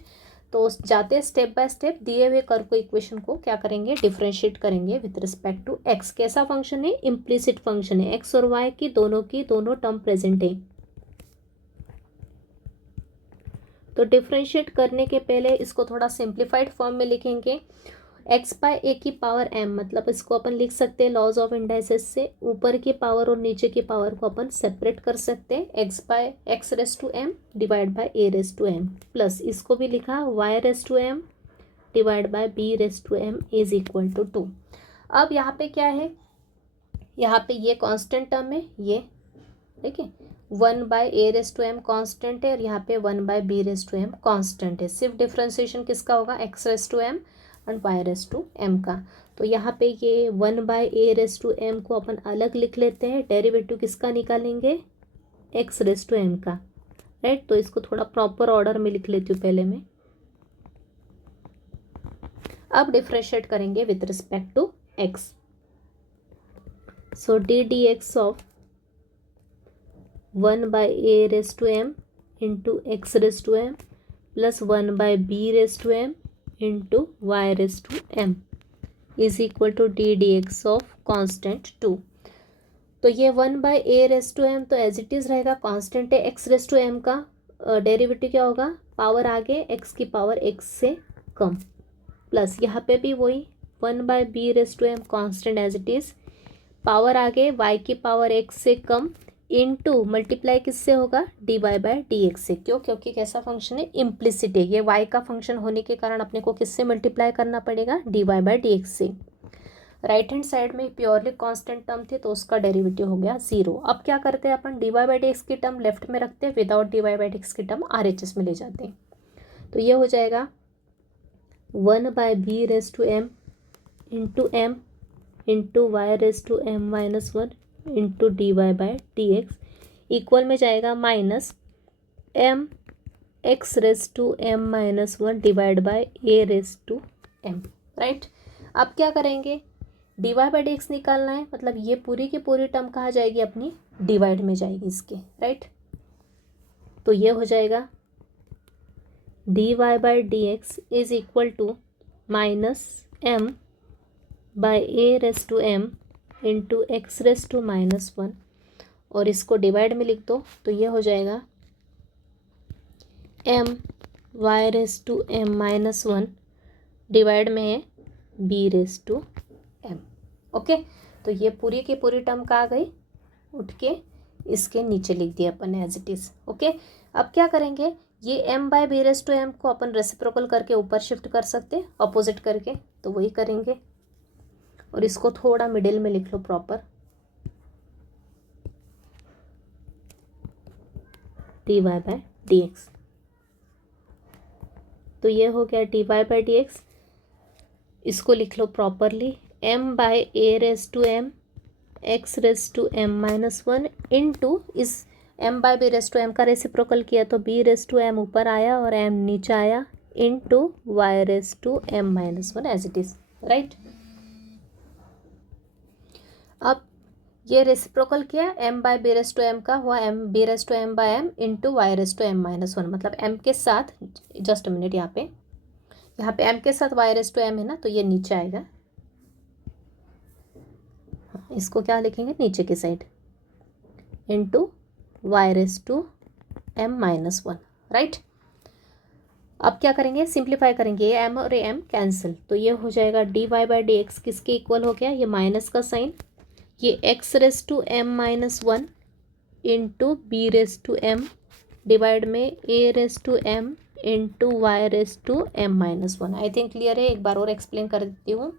तो जाते हैं स्टेप बाय स्टेप, दिए हुए कर्व को, इक्वेशन को क्या करेंगे, डिफरेंशिएट करेंगे विथ रिस्पेक्ट टू एक्स। कैसा फंक्शन है, इम्प्लिसिट फंक्शन है, एक्स और वाई की दोनों टर्म प्रेजेंट है। तो डिफरेंशिएट करने के पहले इसको थोड़ा सिंप्लीफाइड फॉर्म में लिखेंगे। x/a⁴m, मतलब इसको अपन लिख सकते हैं लॉज ऑफ इंडाइसेस से, ऊपर की पावर और नीचे की पावर को अपन सेपरेट कर सकते हैं, x/m / a⁴m, प्लस इसको भी लिखा y⁴m / b⁴m = 2। अब यहाँ पे क्या है, यहाँ पे ये कांस्टेंट टर्म है, ये ठीक है, 1/a⁴m कांस्टेंट है और यहाँ पे 1/b⁴m कांस्टेंट है। सिर्फ डिफ्रेंसिएशन किसका होगा, x⁴m और y⁴m का। तो यहाँ पे ये 1/a⁴m को अपन अलग लिख लेते हैं, डेरिवेटिव किसका निकालेंगे, x⁴m का, राइट। तो इसको थोड़ा प्रॉपर ऑर्डर में लिख लेती हूँ पहले मैं। अब डिफ्रेंशिएट करेंगे with respect to x। So d dx of 1/a⁴m into x⁴m plus 1/b⁴m into y⁴m is equal to d dx of constant 2। तो ये 1/a⁴m तो एज इट इज़ रहेगा, कांस्टेंट है, x⁴m का डेरिवेटिव क्या होगा, पावर आगे x की पावर x से कम, प्लस यहाँ पे भी वही 1/b⁴m constant as it is, power आगे y की पावर x से कम, इनटू मल्टीप्लाई किससे होगा, dy/dx से। क्यों, क्योंकि कैसा फंक्शन है, इम्प्लिसिट है, ये y का फंक्शन होने के कारण अपने को किससे मल्टीप्लाई करना पड़ेगा, dy/dx से। राइट हैंड साइड में प्योरली कांस्टेंट टर्म थे तो उसका डेरिवेटिव हो गया 0। अब क्या करते हैं अपन, dy/dx की टर्म लेफ्ट में रखते हैं, विदाउट dy/dx की टर्म RHS में ले जाते हैं। तो ये हो जाएगा 1/b⁴m into m into y⁴m-1 into dy/dx equal में जाएगा minus m x⁴m-1 divide by a⁴m, right. अब क्या करेंगे, dy/dx निकालना है, मतलब ये पूरी की पूरी टर्म कहाँ जाएगी, अपनी डिवाइड में जाएगी इसके, राइट। तो ये हो जाएगा dy/dx is equal to minus m by a⁴m into x⁻⁻1, और इसको डिवाइड में लिख दो तो ये हो जाएगा m y⁻m-1 डिवाइड में है b⁻m। ओके, तो ये पूरी की पूरी टर्म कहाँ गई, उठ के इसके नीचे लिख दिया अपन एज इट इज़। ओके, अब क्या करेंगे, ये m/b⁻m को अपन रेसिप्रोकल करके ऊपर शिफ्ट कर सकते हैं, अपोजिट करके, तो वही करेंगे। और इसको थोड़ा मिडिल में लिख लो प्रॉपर, dy/dx। तो ये हो गया dy/dx, इसको लिख लो प्रॉपरली, m/a⁴m x⁻m-1 इंटू इस m/b⁻m का रेसिप्रोकल किया तो b⁻m ऊपर आया और m नीचे आया, into y⁻m-1 as it is, right. अब ये रेसिप्रोकल क्या है, m by b raise to m का हुआ m b raise to m by m into Y raise to M minus one, मतलब एम के साथ, जस्ट मिनट, यहाँ पे एम के साथ वाई रेस टू एम है ना, तो ये नीचे आएगा, इसको क्या लिखेंगे नीचे की side, into Y raise to M minus one, right. अब क्या करेंगे, सिंप्लीफाई करेंगे, ये एम और एम कैंसिल, तो ये हो जाएगा D Y by D X किसके इक्वल हो गया, ये माइनस का साइन, ये X raise to M minus one into B raise to M divide में A raise to M into Y raise to M minus one. I think clear है, एक बार और एक्सप्लेन कर देती हूँ।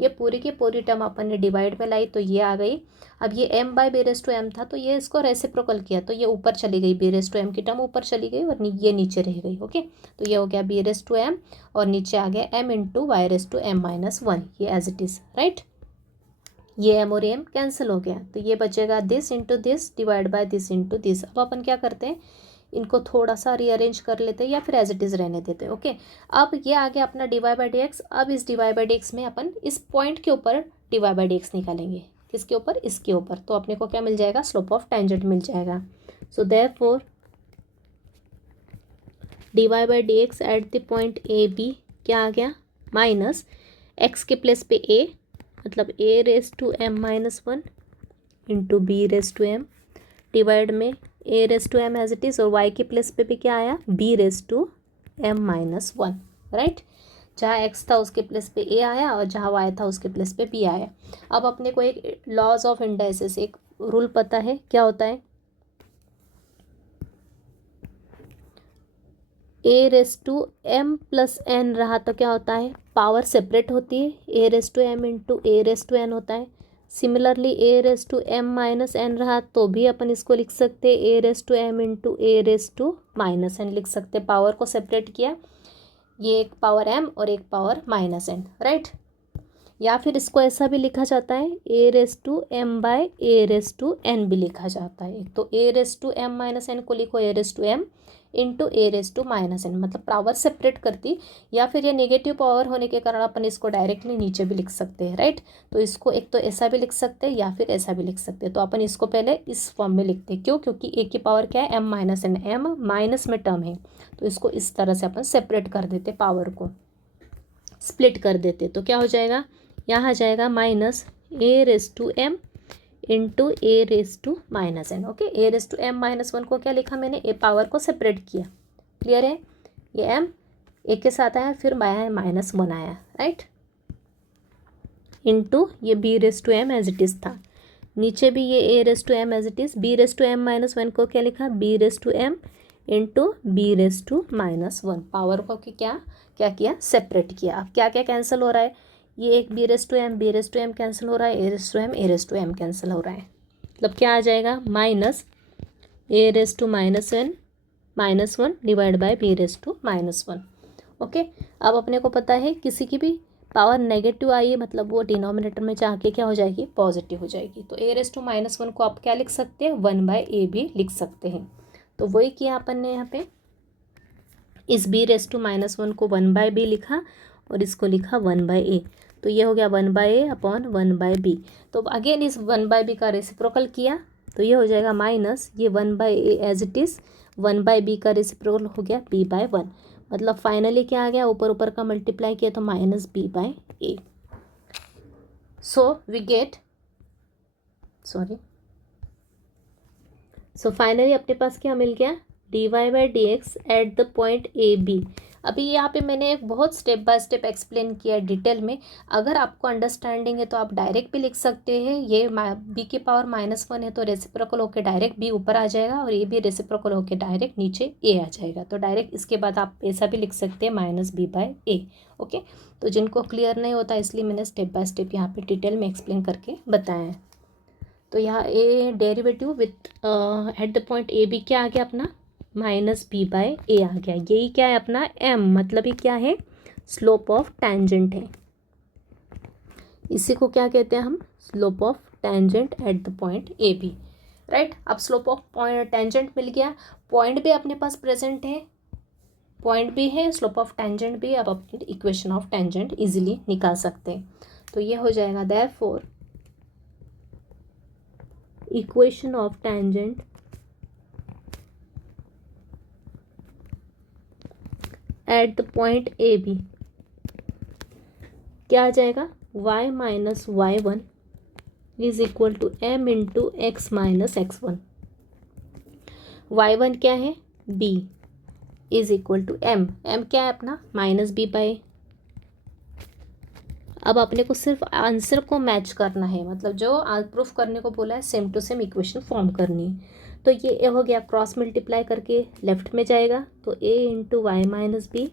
ये पूरी की पूरी टर्म अपन ने डिवाइड में लाई तो ये आ गई। अब ये m by b raise to m था, तो ये इसको रेसिप्रोकल किया तो ये ऊपर चली गई, बी रेस टू एम की टर्म ऊपर चली गई और ये नीचे रह गई। ओके, तो ये हो गया बी रेस टू एम और नीचे आ गया m into Y raise to M minus one, ये एज इट इज़, राइट। ये m और m कैंसिल हो गया, तो ये बचेगा this into this divide by this into this. अब अपन क्या करते हैं, इनको थोड़ा सा रीअरेंज कर लेते हैं या फिर एज इट इज़ रहने देते हैं। ओके, अब ये आ गया अपना d Y by D x. अब इस d Y by D x में अपन इस पॉइंट के ऊपर d Y by D x निकालेंगे, किसके ऊपर, इसके ऊपर, तो अपने को क्या मिल जाएगा, स्लोप ऑफ टेंजेंट मिल जाएगा। So therefore d Y by D x at the point A b क्या आ गया, माइनस एक्स के प्लेस पे ए, मतलब A raise to M minus one into B raise to M divide में A raise to M as it is, और Y के place पे भी क्या आया, B raise to M minus one, right. जहाँ एक्स था उसके प्लेस पे ए आया और जहाँ वाई था उसके प्लेस पे बी आया। अब अपने को एक लॉज ऑफ इंडाइसिस, एक रूल पता है, क्या होता है, ए raise to M plus N रहा तो क्या होता है, पावर सेपरेट होती है, ए raise to M into A raise to N होता है। Similarly A raise to M minus N रहा तो भी अपन इसको लिख सकते हैं A raise to M into A raise to minus N लिख सकते हैं। पावर को सेपरेट किया, ये एक पावर एम और एक पावर माइनस एन, राइट। या फिर इसको ऐसा भी लिखा जाता है, ए raise to m by a raise to n भी लिखा जाता है। तो a raise to M minus n को लिखो a raise to M into A raise to minus n, मतलब पावर सेपरेट करती। या फिर ये नेगेटिव पावर होने के कारण अपन इसको डायरेक्टली नीचे भी लिख सकते हैं, राइट। तो इसको एक तो ऐसा भी लिख सकते हैं या फिर ऐसा भी लिख सकते हैं। तो अपन इसको पहले इस फॉर्म में लिखते हैं, क्यों, क्योंकि ए की पावर क्या है, m minus n, m minus में टर्म है, तो इसको इस तरह से अपन सेपरेट कर देते, पावर को स्प्लिट कर देते। तो क्या हो जाएगा, यहाँ आ जाएगा minus a raise to M into A raise to minus n. Okay, a raise to M minus one को क्या लिखा मैंने, ए पावर को सेपरेट किया, क्लियर है। ये एम एक के साथ आया, फिर माइनस वन आया, राइट, इंटू ये b raise to M as it is था, नीचे भी ये a raise to M as it is, b raise to M minus one को क्या लिखा, b raise to M into B raise to minus one. Power को क्या क्या किया, सेपरेट किया। अब क्या क्या कैंसिल हो रहा है, ये एक b raise to m cancel हो रहा है, ए रेस टू एम कैंसिल हो रहा है, मतलब क्या आ जाएगा, minus a raise to minus one divide by b raise to minus one. Okay, अब अपने को पता है किसी की भी पावर नेगेटिव आई है, मतलब वो डिनोमिनेटर में जाके क्या हो जाएगी, पॉजिटिव हो जाएगी। तो a raise to minus one को आप क्या लिख सकते हैं, वन बाय ए भी लिख सकते हैं। तो वही किया अपन ने यहाँ पे, इस b raise to minus one को वन बाय बी लिखा और इसको लिखा वन बाय ए, तो ये हो गया one by a upon one by b. तो अगेन इस वन बाय बी का रेसिप्रोकल किया तो ये हो जाएगा माइनस ये one by a as it is, one by b का रेसिप्रोकल हो गया बी बाय वन, मतलब फाइनली क्या आ गया, ऊपर ऊपर का मल्टीप्लाई किया तो minus b by a. So we get so finally अपने पास क्या मिल गया, d Y by D x at the point A b. अभी यहाँ पे मैंने एक बहुत स्टेप बाय स्टेप एक्सप्लेन किया है डिटेल में। अगर आपको अंडरस्टैंडिंग है तो आप डायरेक्ट भी लिख सकते हैं, ये बी की पावर माइनस वन है तो रेसिप्रोकल होकर डायरेक्ट बी ऊपर आ जाएगा और ये भी रेसिप्रोकल होकर डायरेक्ट नीचे ए आ जाएगा। तो डायरेक्ट इसके बाद आप ऐसा भी लिख सकते हैं minus b by A. Okay, तो जिनको क्लियर नहीं होता इसलिए मैंने स्टेप बाय स्टेप यहाँ पे डिटेल में एक्सप्लेन करके बताया है। तो यहाँ a derivative with at the point A b क्या आ गया अपना, माइनस बी बाय ए आ गया। यही क्या है अपना एम, मतलब ये क्या है, स्लोप ऑफ टेंजेंट है। इसी को क्या कहते हैं हम, slope of tangent at the point A b, right. अब स्लोप ऑफ पॉइंट टेंजेंट मिल गया, पॉइंट भी अपने पास प्रेजेंट है, पॉइंट भी है, स्लोप ऑफ टेंजेंट भी। अब अपने इक्वेशन ऑफ टेंजेंट इजीली निकाल सकते हैं। तो ये हो जाएगा therefore equation of tangent at the point A b, क्या आ जाएगा, y minus y one is equal to m into x minus x one. Y one क्या है, b is equal to m क्या है अपना, माइनस बी बाई। अब अपने को सिर्फ आंसर को मैच करना है, मतलब जो प्रूफ करने को बोला है same to same equation form करनी है। तो ये हो गया, क्रॉस मल्टीप्लाई करके लेफ्ट में जाएगा, तो a into y minus b,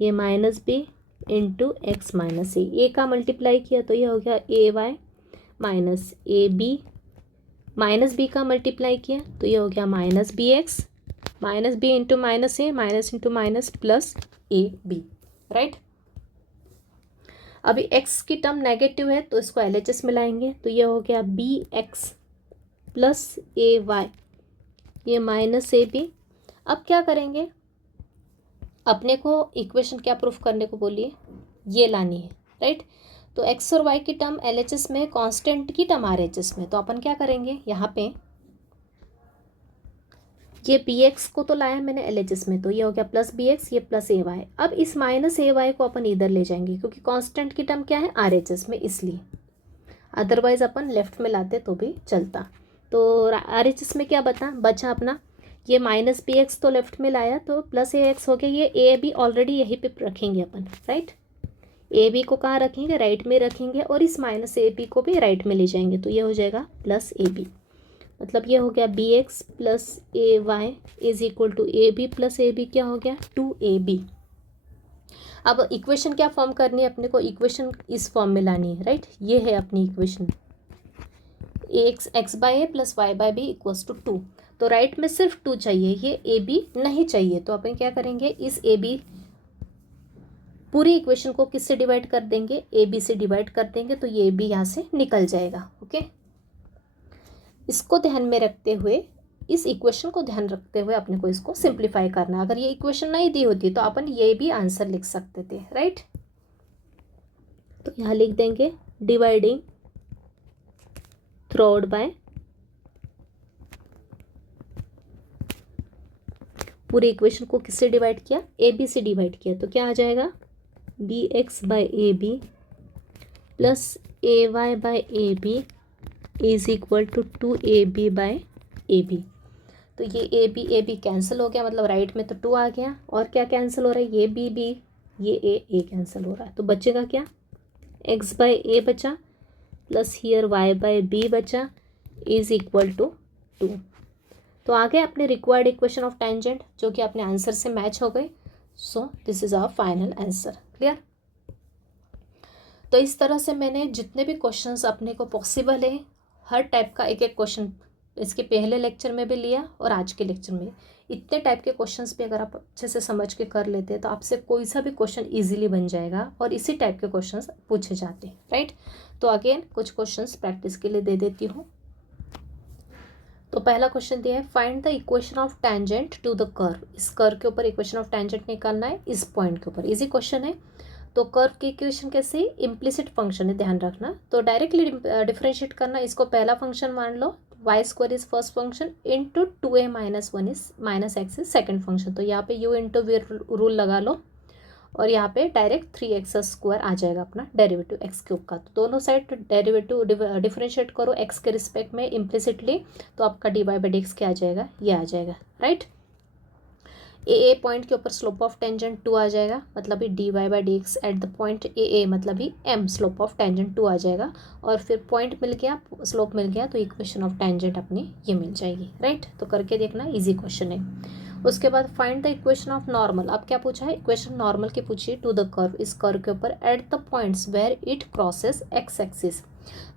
ये minus b into x minus a का मल्टीप्लाई किया तो ये हो गया a y minus a b, minus b का मल्टीप्लाई किया तो ये हो गया minus b x, minus b into minus a, minus into minus plus a b, right. अभी x की टर्म नेगेटिव है तो इसको LHS में लाएंगे, तो ये हो गया b x plus a Y, ये माइनस ए बी। अब क्या करेंगे, अपने को इक्वेशन क्या प्रूफ करने को बोलिए, ये लानी है, राइट। तो x और y की टर्म LHS में, कांस्टेंट की टर्म RHS में, तो अपन क्या करेंगे, यहाँ पे ये बी एक्स को तो लाया मैंने LHS में, तो ये हो गया प्लस बी एक्स, ये प्लस ए वाई। अब इस माइनस ए वाई को अपन इधर ले जाएंगे क्योंकि कांस्टेंट की टर्म क्या है, RHS में, इसलिए। अदरवाइज अपन लेफ्ट में लाते तो भी चलता। तो RHS में क्या बचा अपना, ये माइनस बी एक्स तो लेफ्ट में लाया तो प्लस ए एक्स हो गया, ये ए बी ऑलरेडी यहीं पे रखेंगे अपन, राइट। ए बी को कहाँ रखेंगे, राइट में रखेंगे, और इस माइनस ए बी को भी राइट में ले जाएंगे, तो ये हो जाएगा प्लस ए बी। मतलब ये हो गया b x plus a y is equal to a b plus a b, क्या हो गया 2ab। अब इक्वेशन क्या फॉर्म करनी है अपने को, इक्वेशन इस फॉर्म में लानी है, राइट। ये है अपनी equation, x by a plus y by b equals to 2। तो राइट में सिर्फ 2 चाहिए, ये ए बी नहीं चाहिए, तो अपन क्या करेंगे, इस ए बी पूरी इक्वेशन को किससे डिवाइड कर देंगे, ए बी से डिवाइड कर देंगे, तो ये बी यहाँ से निकल जाएगा, ओके। इसको ध्यान में रखते हुए, इस इक्वेशन को ध्यान रखते हुए अपने को इसको सिंप्लीफाई करना है। अगर ये इक्वेशन नहीं दी होती तो अपन ये भी आंसर लिख सकते थे, राइट। तो यहाँ लिख देंगे डिवाइडिंग थ्रू आउट बाय, पूरे इक्वेशन को किससे डिवाइड किया, ए बी से डिवाइड किया, तो क्या आ जाएगा, b x by a b plus a y by a B is equal to 2ab by a b. तो ये ए बी कैंसिल हो गया, मतलब राइट में तो 2 आ गया, और क्या कैंसिल हो रहा है, ये बी ये ए कैंसिल हो रहा है, तो बचेगा क्या, x बाई ए बचा plus here y by b बचा इज इक्वल टू 2। तो आ गए अपने रिक्वायर्ड इक्वेशन ऑफ टेंजेंट, जो कि अपने आंसर से मैच हो गए। So this is our final answer, clear. तो इस तरह से मैंने जितने भी क्वेश्चंस अपने को पॉसिबल है, हर टाइप का एक एक क्वेश्चन इसके पहले लेक्चर में भी लिया और आज के लेक्चर में, इतने टाइप के क्वेश्चंस भी अगर आप अच्छे से समझ के कर लेते हैं तो आपसे कोई सा भी क्वेश्चन इजीली बन जाएगा, और इसी टाइप के क्वेश्चंस पूछे जाते हैं, राइट। तो अगेन कुछ क्वेश्चंस प्रैक्टिस के लिए दे देती हूँ। तो पहला क्वेश्चन दिया है, find the equation of tangent to the curve. इस कर्व के ऊपर इक्वेशन ऑफ टेंजेंट निकालना है, इस पॉइंट के ऊपर, इजी क्वेश्चन है। तो कर्व की इक्वेशन कैसे, इम्प्लिसिट फंक्शन है, ध्यान रखना। तो डायरेक्टली डिफरेंशिएट करना, इसको पहला फंक्शन मान लो, y square is first function into 2a minus 1 is minus x is second function. तो यहाँ पे u इंटू वी रूल लगा लो, और यहाँ पे डायरेक्ट 3x स्क्वायर आ जाएगा अपना डेरिवेटिव एक्स क्यूब का। तो दोनों साइड डेरिवेटिव डिफरेंशिएट करो एक्स के रिस्पेक्ट में इम्प्लिसिटली, तो आपका d Y by D x क्या आ जाएगा, ये आ जाएगा, राइट। ए पॉइंट के ऊपर स्लोप ऑफ टेंजेंट 2 आ जाएगा, मतलब ये d Y by D x at the point a मतलब ही m स्लोप ऑफ टेंजेंट 2 आ जाएगा, और फिर पॉइंट मिल गया, स्लोप मिल गया, तो इक्वेशन ऑफ टेंजेंट अपनी ये मिल जाएगी, राइट। तो करके देखना, इजी क्वेश्चन है। उसके बाद find the equation of normal. अब क्या पूछा है, इक्वेशन नॉर्मल की पूछिए टू द कर्व, इस कर्व के ऊपर at the points where it crosses x axis.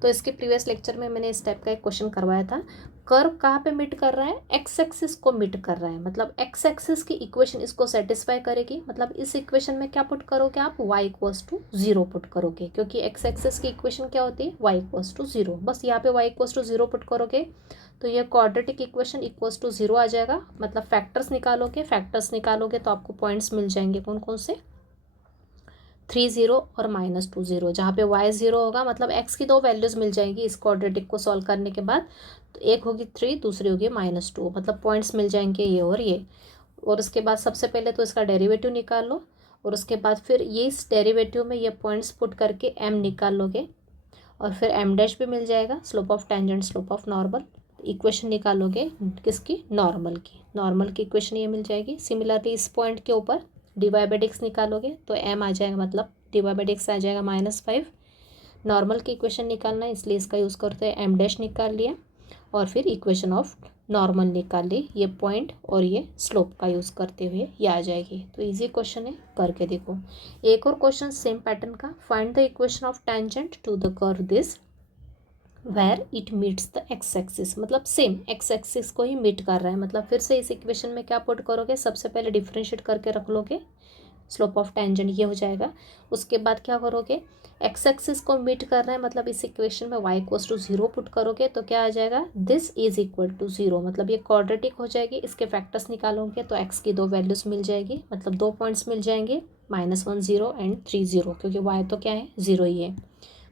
तो इसके प्रीवियस लेक्चर में मैंने इस टाइप का एक क्वेश्चन करवाया था, कर्व कहाँ पे मिट कर रहा है, एक्स एक्सिस को मिट कर रहा है, मतलब एक्स एक्सिस की इक्वेशन इसको सेटिस्फाई करेगी। मतलब इस इक्वेशन में क्या पुट करोगे आप, y इक्वल्स टू 0 पुट करोगे, क्योंकि एक्स एक्सिस की इक्वेशन क्या होती है, y इक्वल्स टू 0। बस यहाँ पे y इक्वल्स टू 0 पुट करोगे तो ये क्वाड्रेटिक इक्वेशन इक्वल्स टू 0 आ जाएगा। मतलब फैक्टर्स निकालोगे तो आपको पॉइंट्स मिल जाएंगे, कौन कौन से, 3 0 और -2 0, जहाँ पे y 0 होगा मतलब x की दो वैल्यूज़ मिल जाएंगी इस क्वाड्रेटिक को सॉल्व करने के बाद। तो एक होगी 3, दूसरी होगी -2, मतलब पॉइंट्स मिल जाएंगे ये और ये। और उसके बाद सबसे पहले तो इसका डेरिवेटिव निकाल लो, और उसके बाद फिर ये इस डेरिवेटिव में ये पॉइंट्स पुट करके m निकाल लोगे, और फिर m डैश भी मिल जाएगा, slope of tangent slope of normal. Equation निकालोगे किसकी, नॉर्मल की, नॉर्मल की इक्वेशन ये मिल जाएगी। सिमिलरली इस पॉइंट के ऊपर dy/dx निकालोगे तो m आ जाएगा, मतलब dy/dx आ जाएगा -5। नॉर्मल की इक्वेशन निकालना है इसलिए इसका यूज़ करते हैं, m डैश निकाल लिया, और फिर इक्वेशन ऑफ नॉर्मल निकाल ली, ये पॉइंट और ये स्लोप का यूज़ करते हुए ये आ जाएगी। तो इजी क्वेश्चन है, करके देखो। एक और क्वेश्चन सेम पैटर्न का, find the equation of tangent to the curve this where it meets the x axis, मतलब सेम एक्स एक्सिस को ही मीट कर रहा है। मतलब फिर से इस इक्वेशन में क्या पुट करोगे, सबसे पहले डिफ्रेंशिएट करके रख लोगे, स्लोप ऑफ टेंजेंट ये हो जाएगा। उसके बाद क्या करोगे, एक्स एक्सिस को मीट कर रहा है मतलब इस इक्वेशन में y इक्वल्स टू 0 पुट करोगे तो क्या आ जाएगा, दिस इज इक्वल टू 0, मतलब ये क्वाड्रेटिक हो जाएगी। इसके फैक्टर्स निकालोगे तो x की दो वैल्यूज़ मिल जाएगी, मतलब दो पॉइंट्स मिल जाएंगे, -1 0 एंड 3 0, क्योंकि y तो क्या है 0 ही है।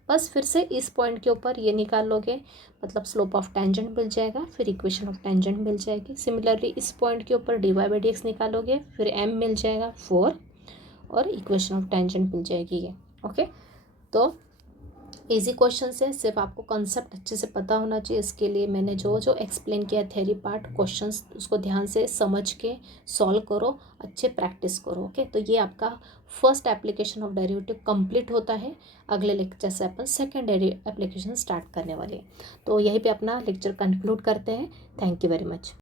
बस फिर से इस पॉइंट के ऊपर ये निकाल लोगे, मतलब स्लोप ऑफ टेंजेंट मिल जाएगा, फिर इक्वेशन ऑफ टेंजेंट मिल जाएगी। सिमिलरली इस पॉइंट के ऊपर dy/dx निकालोगे, फिर m मिल जाएगा 4, और इक्वेशन ऑफ टेंजेंट मिल जाएगी ये। ओके, तो इजी क्वेश्चन है, सिर्फ आपको कॉन्सेप्ट अच्छे से पता होना चाहिए। इसके लिए मैंने जो जो एक्सप्लेन किया थ्योरी पार्ट क्वेश्चंस, उसको ध्यान से समझ के सॉल्व करो, अच्छे प्रैक्टिस करो। ओके, तो ये आपका first application of derivative complete होता है। अगले लेक्चर से अपन सेकेंड एप्लीकेशन स्टार्ट करने वाले हैं। तो यहीं पे अपना लेक्चर कंक्लूड करते हैं। Thank you very much.